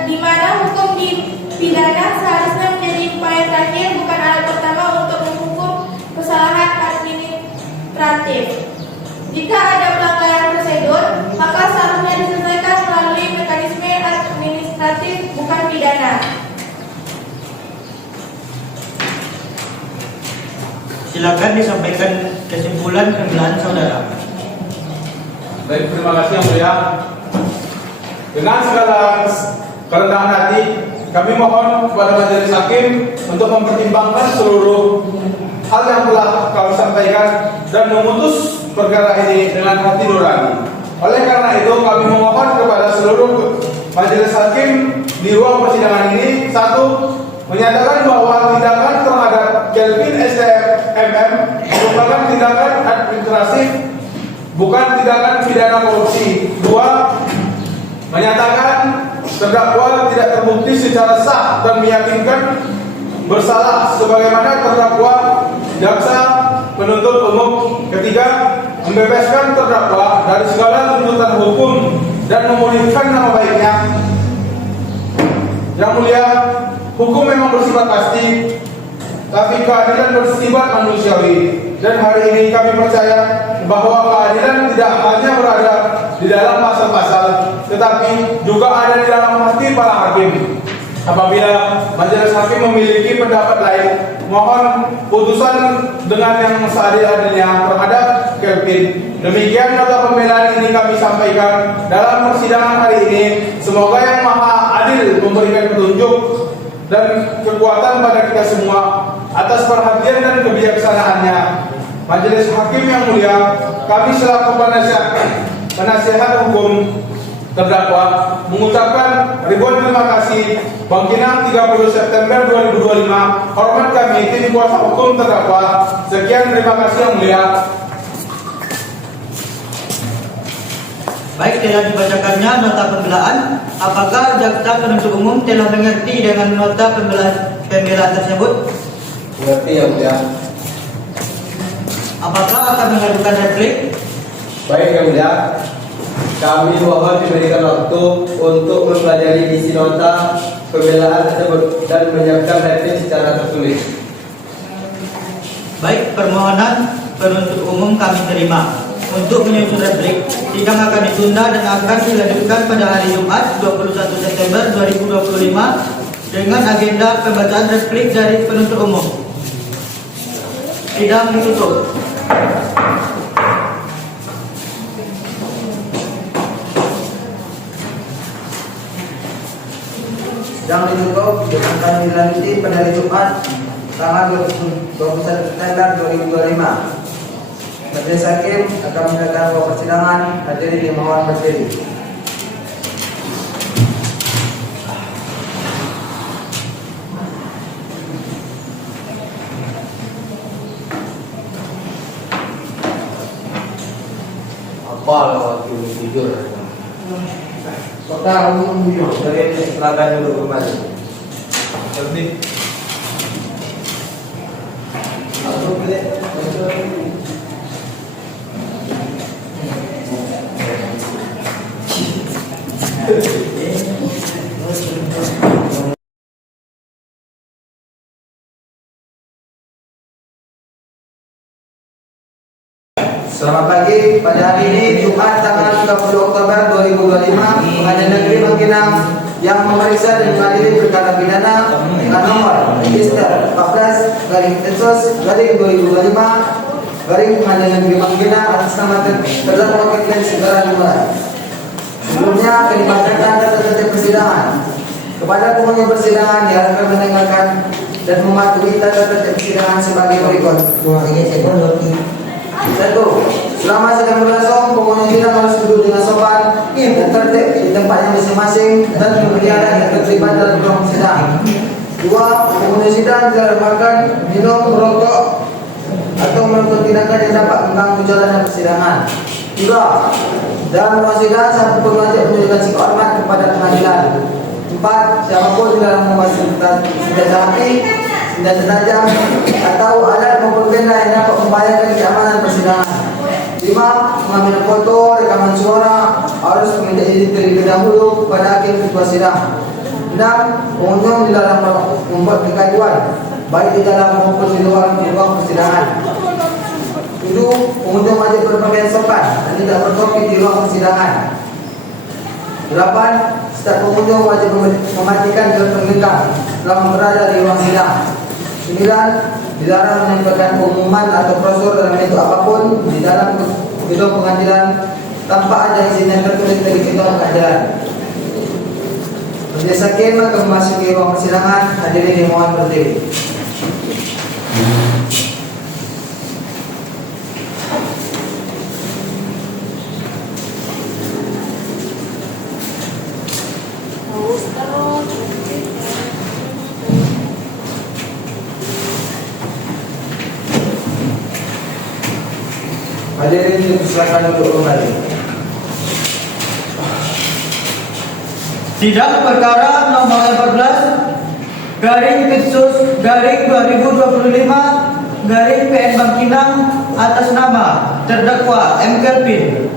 di mana hukum di pidana seharusnya menjadi upaya terakhir, bukan alat pertama untuk menghukum kesalahan administratif. Jika ada pelanggaran prosedur, maka seharusnya diselesaikan melalui mekanisme administratif, bukan pidana. Silakan disampaikan kesimpulan pembelaan saudara. Baik, terima kasih yang mulia. Dengan segala kerendahan hati, kami mohon kepada majelis hakim untuk mempertimbangkan seluruh hal yang telah kami sampaikan dan memutus perkara ini dengan hati nurani. Oleh karena itu, kami memohon kepada seluruh majelis hakim di ruang persidangan ini, satu, menyatakan bahwa tindakan terhadap Kelvin SDMM merupakan tindakan administratif, bukan tindakan pidana korupsi. Dua, menyatakan terdakwa tidak terbukti secara sah dan meyakinkan bersalah sebagaimana terdakwa jaksa penuntut umum. Ketiga, membebaskan terdakwa dari segala tuntutan hukum dan memulihkan nama baiknya. Yang mulia, hukum memang bersifat pasti, tapi keadilan bersifat manusiawi. Dan hari ini kami percaya bahwa keadilan tidak hanya berada di dalam pasal-pasal, tetapi juga ada di dalam hati para hakim. Apabila majelis hakim memiliki pendapat lain, mohon putusan dengan yang seadil-adilnya terhadap Kelvin. Demikian nota pembelaan ini kami sampaikan dalam persidangan hari ini. Semoga Yang Maha Adil memberikan petunjuk dan kekuatan pada kita semua atas perhatian dan kebijaksanaannya. Majelis hakim yang mulia, kami selaku penasihat hukum terdakwa mengucapkan ribuan terima kasih. Bangkinang 30 September 2025. Hormat kami tim kuasa hukum terdakwa. Sekian, terima kasih yang mulia. Baik, telah dibacakannya nota pembelaan. Apakah jaksa penuntut umum telah mengerti dengan nota pembelaan tersebut? Mengerti yang mulia. Apakah akan mengajukan replik? Baik yang mulia. Kami mohon diberikan waktu untuk mempelajari isi nota pembelaan tersebut dan menyiapkan replik secara tertulis. Baik, permohonan penuntut umum kami terima. Untuk menyusun replik, sidang akan ditunda dan akan dilanjutkan pada hari Jumat 21 September 2025 dengan agenda pembacaan replik dari penuntut umum. Sidang ditutup. Sidang ditutup dan akan dilanjuti pada hari Jumat tanggal 21 September 2025. Majelis hakim akan menyelenggarakan persidangan. Hadirin dimohon berdiri. Apa waktu jujur? Kota umum buyur Dari silakan dulu kembali. Berhenti. Aku boleh. Selamat pagi, pada hari ini Jumat tanggal 30 Oktober 2025 Pengadilan Negeri Bangkinang yang memeriksa dan mengadili perkara pidana dengan nomor register 14/2025 Pengadilan Negeri Bangkinang atas nama terdakwa Kiflan Segara dimulai. Sebelumnya akan dibacakan tata persidangan. Kepada pengunjung persidangan diharapkan mendengarkan dan mematuhi tata persidangan sebagai berikut. 1. Selama sedang berlangsung, pengunjung sidang harus duduk dengan sopan dan tertib di tempatnya masing-masing dan memelihara yang terlibat dalam ruang sidang. 2. Pengunjung sidang tidak makan, minum, merokok atau melakukan tindakan yang dapat mengganggu jalannya persidangan. 3. Dalam ruang sidang, siapapun wajib menunjukkan sikap hormat kepada pengadilan. 4. Siapapun dalam membawa senjata api, senjata tajam atau alat maupun benda yang dapat membahayakan keamanan persidangan. 5. Mengambil foto, rekaman suara harus meminta izin terlebih dahulu kepada hakim ketua sidang. 6. Pengunjung dilarang membuat kegaduhan baik di dalam maupun di luar ruang persidangan. 7. Pengunjung wajib berpakaian sopan dan tidak bertopi di ruang persidangan. 8. Setiap pengunjung wajib mematikan telepon genggam selama berada di ruang sidang. 9. Dilarang menyampaikan pengumuman atau brosur dalam bentuk apapun di dalam gedung pengadilan tanpa ada izin yang tertulis dari gedung pengadilan. Majelis hakim akan memasuki ruang persidangan. Hadirin dimohon berdiri. Hadirin dipersilakan untuk kembali. Sidang perkara nomor 14/2025/PN Bangkinang atas nama terdakwa M. Kelvin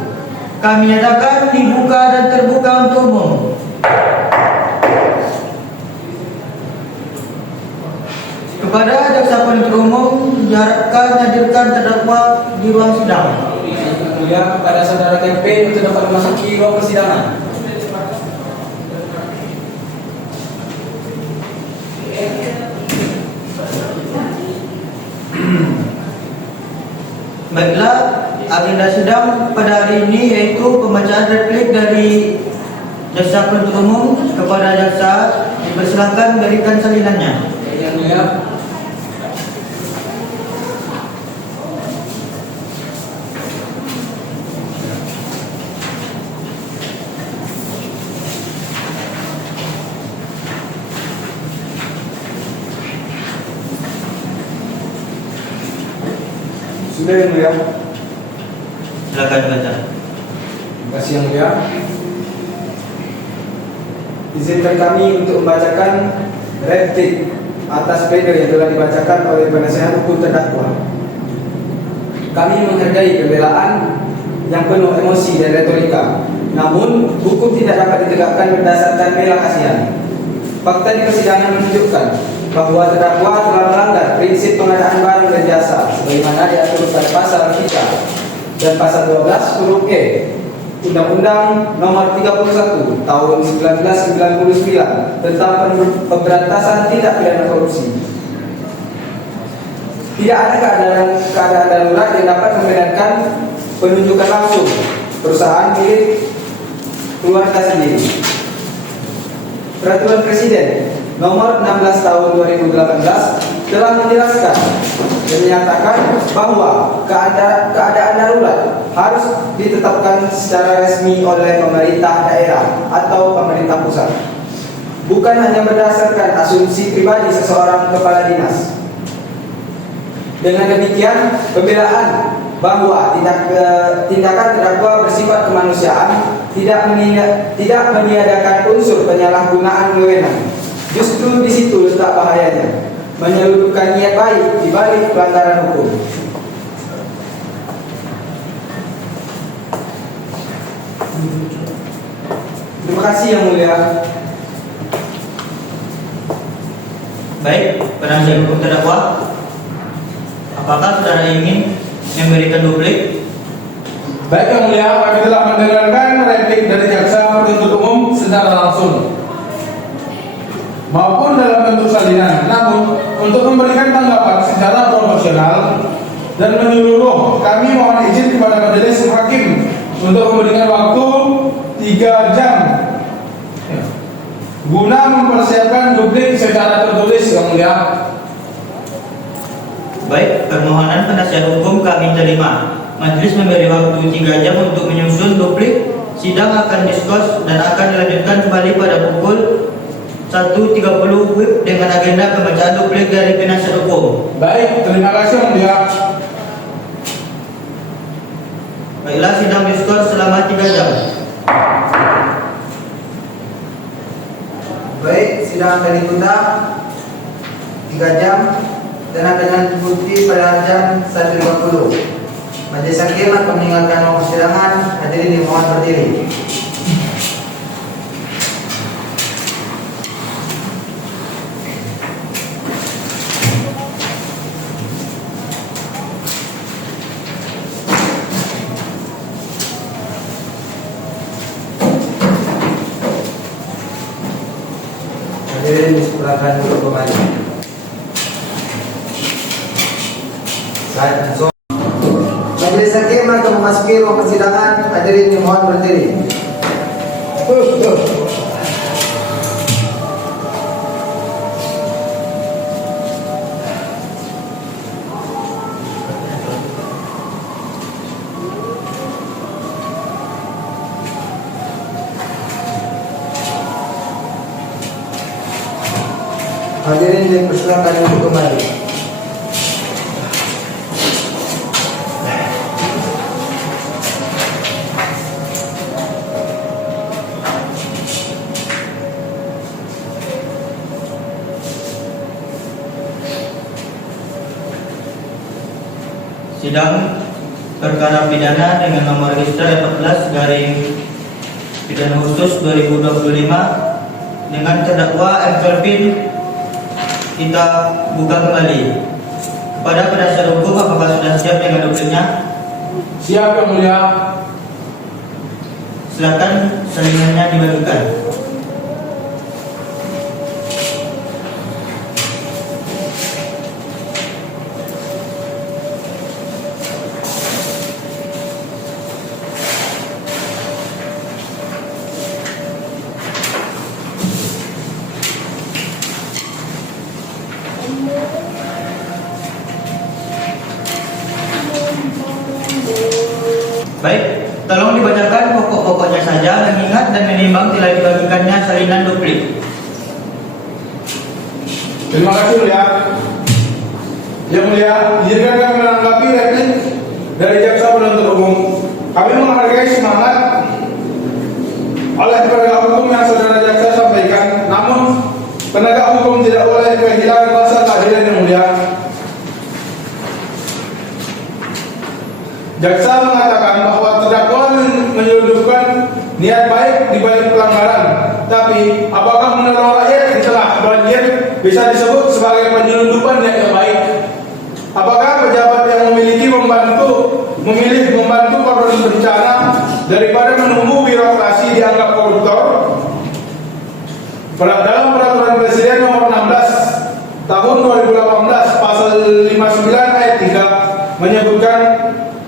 kami nyatakan dibuka dan terbuka untuk umum. Kepada jaksa penuntut umum diharapkan hadirkan terdakwa di ruang sidang. Kemudian kepada saudara Kelvin untuk dapat memasuki ruang persidangan. Baiklah, agenda sidang pada hari ini yaitu pembacaan replik dari jaksa penuntut umum kepada jaksa. Dipersilakan berikan salinannya. Yang mulia, Sudah yang mulia. Silakan baca. terima kasih yang mulia. Izinkan kami untuk membacakan replik atas pledoi yang telah dibacakan oleh penasihat hukum terdakwa. Kami menghargai pembelaan yang penuh emosi dan retorika. Namun, hukum tidak dapat ditegakkan berdasarkan bela kasihan. Fakta di persidangan menunjukkan bahwa terdakwa telah melanggar prinsip pengadaan barang dan jasa sebagaimana diatur pada pasal 3 dan pasal 12 huruf E Undang-Undang Nomor 31 Tahun 1999 tentang pemberantasan tindak pidana korupsi. Tidak ada keadaan darurat yang dapat membenarkan penunjukan langsung perusahaan milik keluarga sendiri. Peraturan Presiden Nomor 16 Tahun 2018 telah menjelaskan dan menyatakan bahwa keadaan darurat harus ditetapkan secara resmi oleh pemerintah daerah atau pemerintah pusat, bukan hanya berdasarkan asumsi pribadi seseorang kepala dinas. Dengan demikian, pembelaan bahwa tindakan terdakwa bersifat kemanusiaan tidak meniadakan unsur penyalahgunaan wewenang. Justru di situ letak bahayanya, menyeludupkan niat baik di balik pelanggaran hukum. Terima kasih Yang Mulia. Baik, penasihat hukum terdakwa, apakah saudara ingin memberikan duplik? Baik Yang Mulia, kami telah mendengarkan replik dari jaksa penuntut umum secara langsung maupun dalam bentuk salinan. Namun, untuk memberikan tanggapan secara proporsional dan menyeluruh, kami mohon izin kepada majelis hakim untuk memberikan waktu 3 jam guna mempersiapkan duplik secara tertulis, Yang Mulia. Baik, permohonan penasihat hukum kami terima. Majelis memberi waktu 3 jam untuk menyusun duplik. Sidang akan diskors dan akan dilanjutkan kembali pada pukul 1.30 WIB dengan agenda pembacaan duplik dari penasihat hukum. Baik, terima kasih Yang Mulia. Baiklah, sidang diskors selama 3 jam. Baik, sidang akan ditunda 3 jam dan akan diikuti pada jam 1.50. Majelis hakim akan meninggalkan ruang persidangan. Hadirin dimohon berdiri. Hadirin dipersilakan untuk kembali. Majelis hakim akan memasuki ruang persidangan. Hadirin dimohon berdiri. Hadirin dipersilakan untuk kembali. Sidang perkara pidana dengan nomor register 14 garing pidana khusus 2025 dengan terdakwa M. Kelvin kita buka kembali. Kepada penasihat hukum, apakah sudah siap dengan dupliknya? Siap Yang Mulia. Silakan salinannya dibagikan. Baik, tolong dibacakan pokok-pokoknya saja, mengingat dan menimbang telah dibagikannya salinan duplik. Terima kasih Mulia. Yang Mulia, izinkan kami menanggapi replik dari jaksa penuntut umum. Kami menghargai semangat oleh penegak hukum yang saudara jaksa sampaikan, namun penegak hukum tidak boleh kehilangan rasa keadilan, Yang Mulia. Jaksa mengatakan bahwa terdakwa menyelundupkan niat baik di balik pelanggaran, tapi apakah menolong rakyat di tengah banjir bisa disebut sebagai penyelundupan niat yang baik? Apakah pejabat yang memilih membantu korban bencana daripada menunggu birokrasi dianggap koruptor? Dalam peraturan Presiden nomor 16 tahun 2018 pasal 59 ayat 3 menyebutkan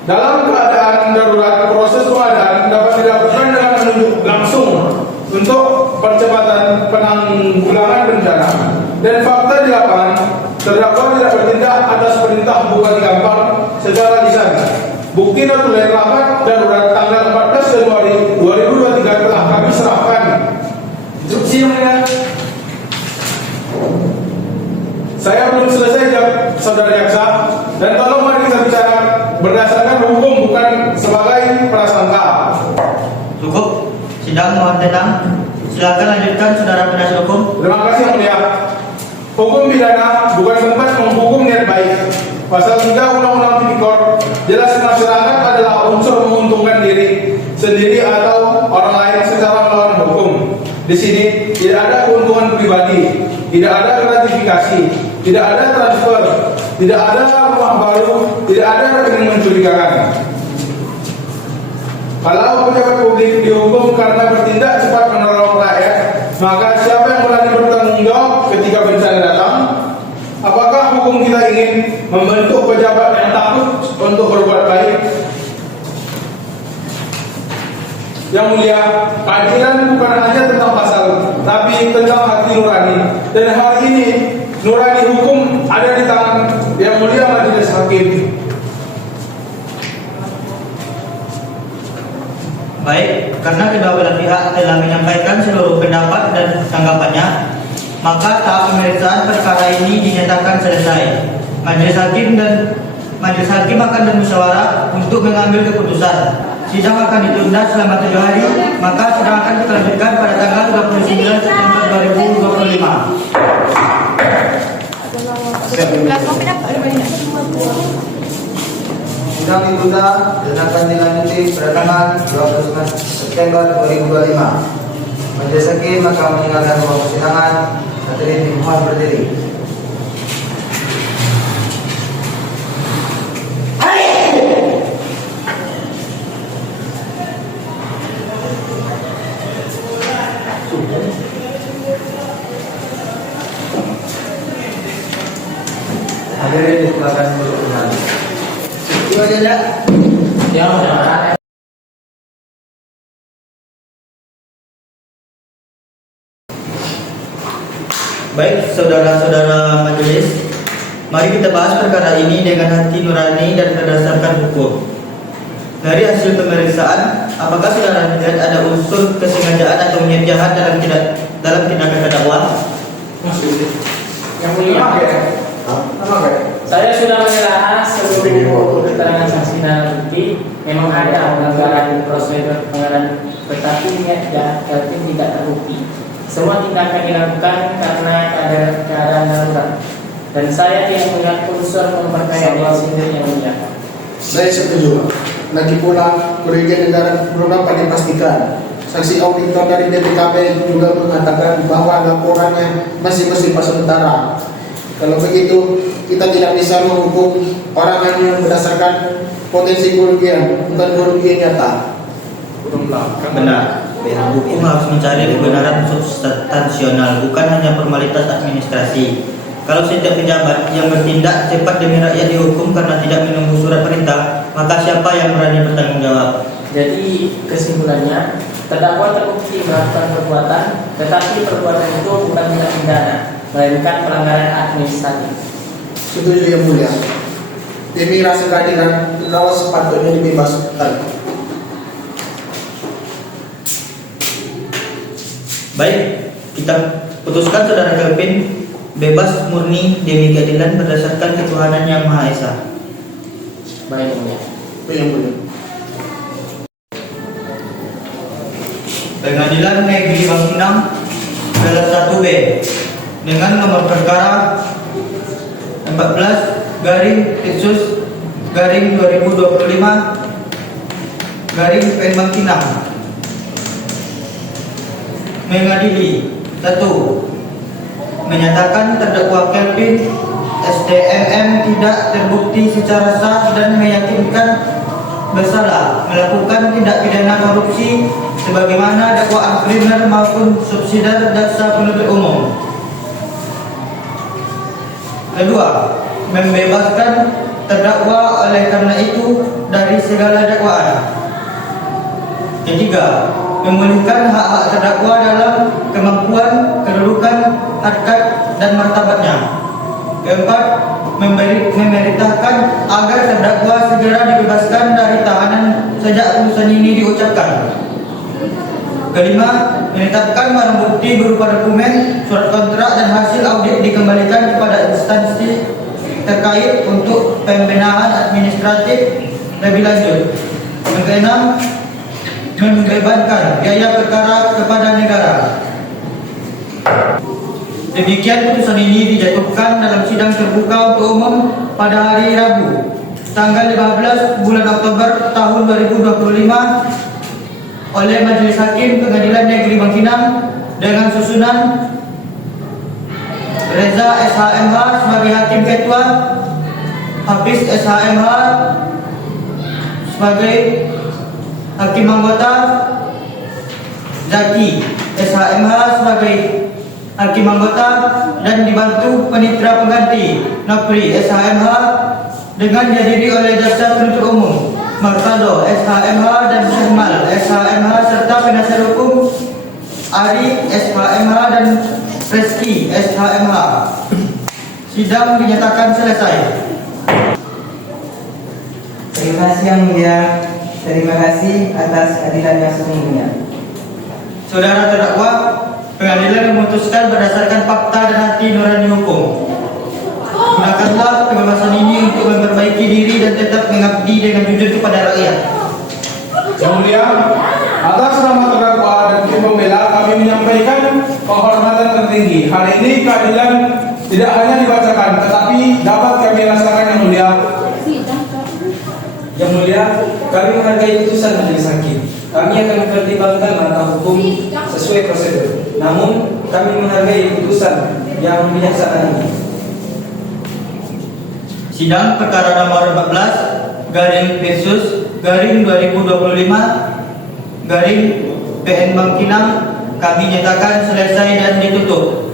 dalam keadaan darurat proses pengadaan dapat dilakukan dengan menunjuk langsung untuk percepatan penanggulangan bencana. Dan fakta di lapangan, terdakwa tidak bertindak atas perintah bupati Kampar secara lisan. Bukti notulen rapat darurat tanggal 14 Januari 2023 telah kami serahkan. Instruksi Yang Mulia. Saya belum selesai, saudara jaksa, dan tolong mari kita bicara berdasarkan hukum, bukan sebagai prasangka. Cukup, sidang mohon tenang. Silakan lanjutkan saudara penasihat hukum. Terima kasih Yang Mulia. Hukum pidana bukan tempat menghukum niat baik. Pasal 3 Undang-Undang Tipikor jelas masyarakat adalah unsur menguntungkan diri sendiri atau orang lain secara melawan hukum. Di sini tidak ada keuntungan pribadi, tidak ada gratifikasi, tidak ada transfer, tidak ada rumah baru, tidak ada rekening mencurigakan. Kalau pejabat publik dihukum karena bertindak cepat menolong rakyat, maka siapa yang berani bertanggung jawab ketika bencana datang? Apakah hukum kita ingin membentuk pejabat yang takut untuk berbuat baik? Yang mulia, keadilan bukan hanya tentang pasal, tapi tentang hati nurani. Dan hari ini nurani hukum ada di tangan yang mulia majelis hakim. Baik, karena kedua belah pihak telah menyampaikan seluruh pendapat dan tanggapannya, maka tahap pemeriksaan perkara ini dinyatakan selesai. Majelis hakim akan bermusyawarah untuk mengambil keputusan. Sidang akan ditunda selama 7 hari, maka sidang akan kita lanjutkan pada tanggal 29 September 2025. Sidang ditunda dan akan dilanjuti pada tanggal 29 September 2025. Majelis hakim akan meninggalkan ruang persidangan. Hadirin dimohon berdiri. Hadirin disilakan duduk kembali. Baik, saudara-saudara majelis, mari kita bahas perkara ini dengan hati nurani dan berdasarkan hukum. Dari hasil pemeriksaan, apakah saudara melihat ada unsur kesengajaan atau niat jahat dalam tindakan terdakwa? Yang mulia, Saya sudah menelaah seluruh keterangan saksi dan bukti. Memang ada pelanggaran prosedur pelanggaran, tetapi niat jahat yakin tidak terbukti. Semua tindakan dilakukan karena ada keadaan darurat. Dan saya tidak melihat unsur memperkaya diri sendiri yang mulia. Saya setuju. Lagi pula kerugian negara belum dapat dipastikan. Saksi auditor dari BPKB juga mengatakan bahwa laporannya masih bersifat sementara. Kalau begitu, kita tidak bisa menghukum orang hanya berdasarkan potensi kerugian, bukan kerugian nyata. Benar. Hukum harus mencari kebenaran substansional, bukan hanya formalitas administrasi. Kalau setiap pejabat yang bertindak cepat demi rakyat dihukum karena tidak menunggu surat perintah, maka siapa yang berani bertanggung jawab? Jadi kesimpulannya, terdakwa terbukti melakukan perbuatan, tetapi perbuatan itu bukan tindak pidana, melainkan pelanggaran administratif. Setuju yang mulia. Demi rasa keadilan, terdakwa sepatutnya dibebaskan. Baik, kita putuskan saudara Kelvin bebas murni demi keadilan berdasarkan ketuhanan yang Maha Esa. Baik, mulia. Yang mulia. Pengadilan Negeri Bangkinang kelas 1B dengan nomor perkara 14/2025 Bangkinang mengadili 1. Menyatakan terdakwa Kelvin SDMM tidak terbukti secara sah dan meyakinkan bersalah melakukan tindak pidana korupsi sebagaimana dakwaan primer maupun subsidiar jaksa penuntut umum. 2. Membebaskan terdakwa oleh karena itu dari segala dakwaan. 3. Memulihkan hak-hak terdakwa dalam kemampuan, kedudukan, harkat, dan martabatnya. 4. Memerintahkan agar terdakwa segera dibebaskan dari tahanan sejak putusan ini diucapkan. 5. Menetapkan barang bukti berupa dokumen, surat kontrak, dan hasil audit dikembalikan kepada instansi terkait untuk pembenahan administratif lebih lanjut. 6. Membebankan biaya perkara kepada negara. Demikian putusan ini dijatuhkan dalam sidang terbuka untuk umum pada hari Rabu, tanggal 15 bulan Oktober tahun 2025 oleh Majelis Hakim Pengadilan Negeri Bangkinang dengan susunan Reza SHMH sebagai Hakim Ketua, Hafiz SHMH sebagai Hakim Anggota, Zaki SHMH sebagai Hakim Anggota, dan dibantu Panitera Pengganti Nopri SHMH dengan dihadiri oleh Jaksa Penuntut Umum Martado SHMH dan Syahmal SHMH serta penasihat hukum Ari SHMH dan Reski SHMH. Sidang dinyatakan selesai. Terima kasih Yang Mulia. Terima kasih atas keadilan yang sesungguhnya. Saudara terdakwa, pengadilan memutuskan berdasarkan fakta dan hati nurani hukum. Gunakanlah kebebasan ini untuk memperbaiki diri dan tetap mengabdi dengan jujur kepada rakyat. Yang Mulia, atas nama terdakwa dan tim pembela kami menyampaikan penghormatan tertinggi. Hal ini keadilan tidak hanya dibacakan, tetapi dapat kami rasakan Yang Mulia. Yang Mulia, kami menghargai putusan majelis hakim. Kami akan mempertimbangkan langkah hukum sesuai prosedur. Namun, kami menghargai putusan yang bijaksana ini. Sidang perkara nomor 14 garing versus garing 2025 garing PN Bangkinang kami nyatakan selesai dan ditutup.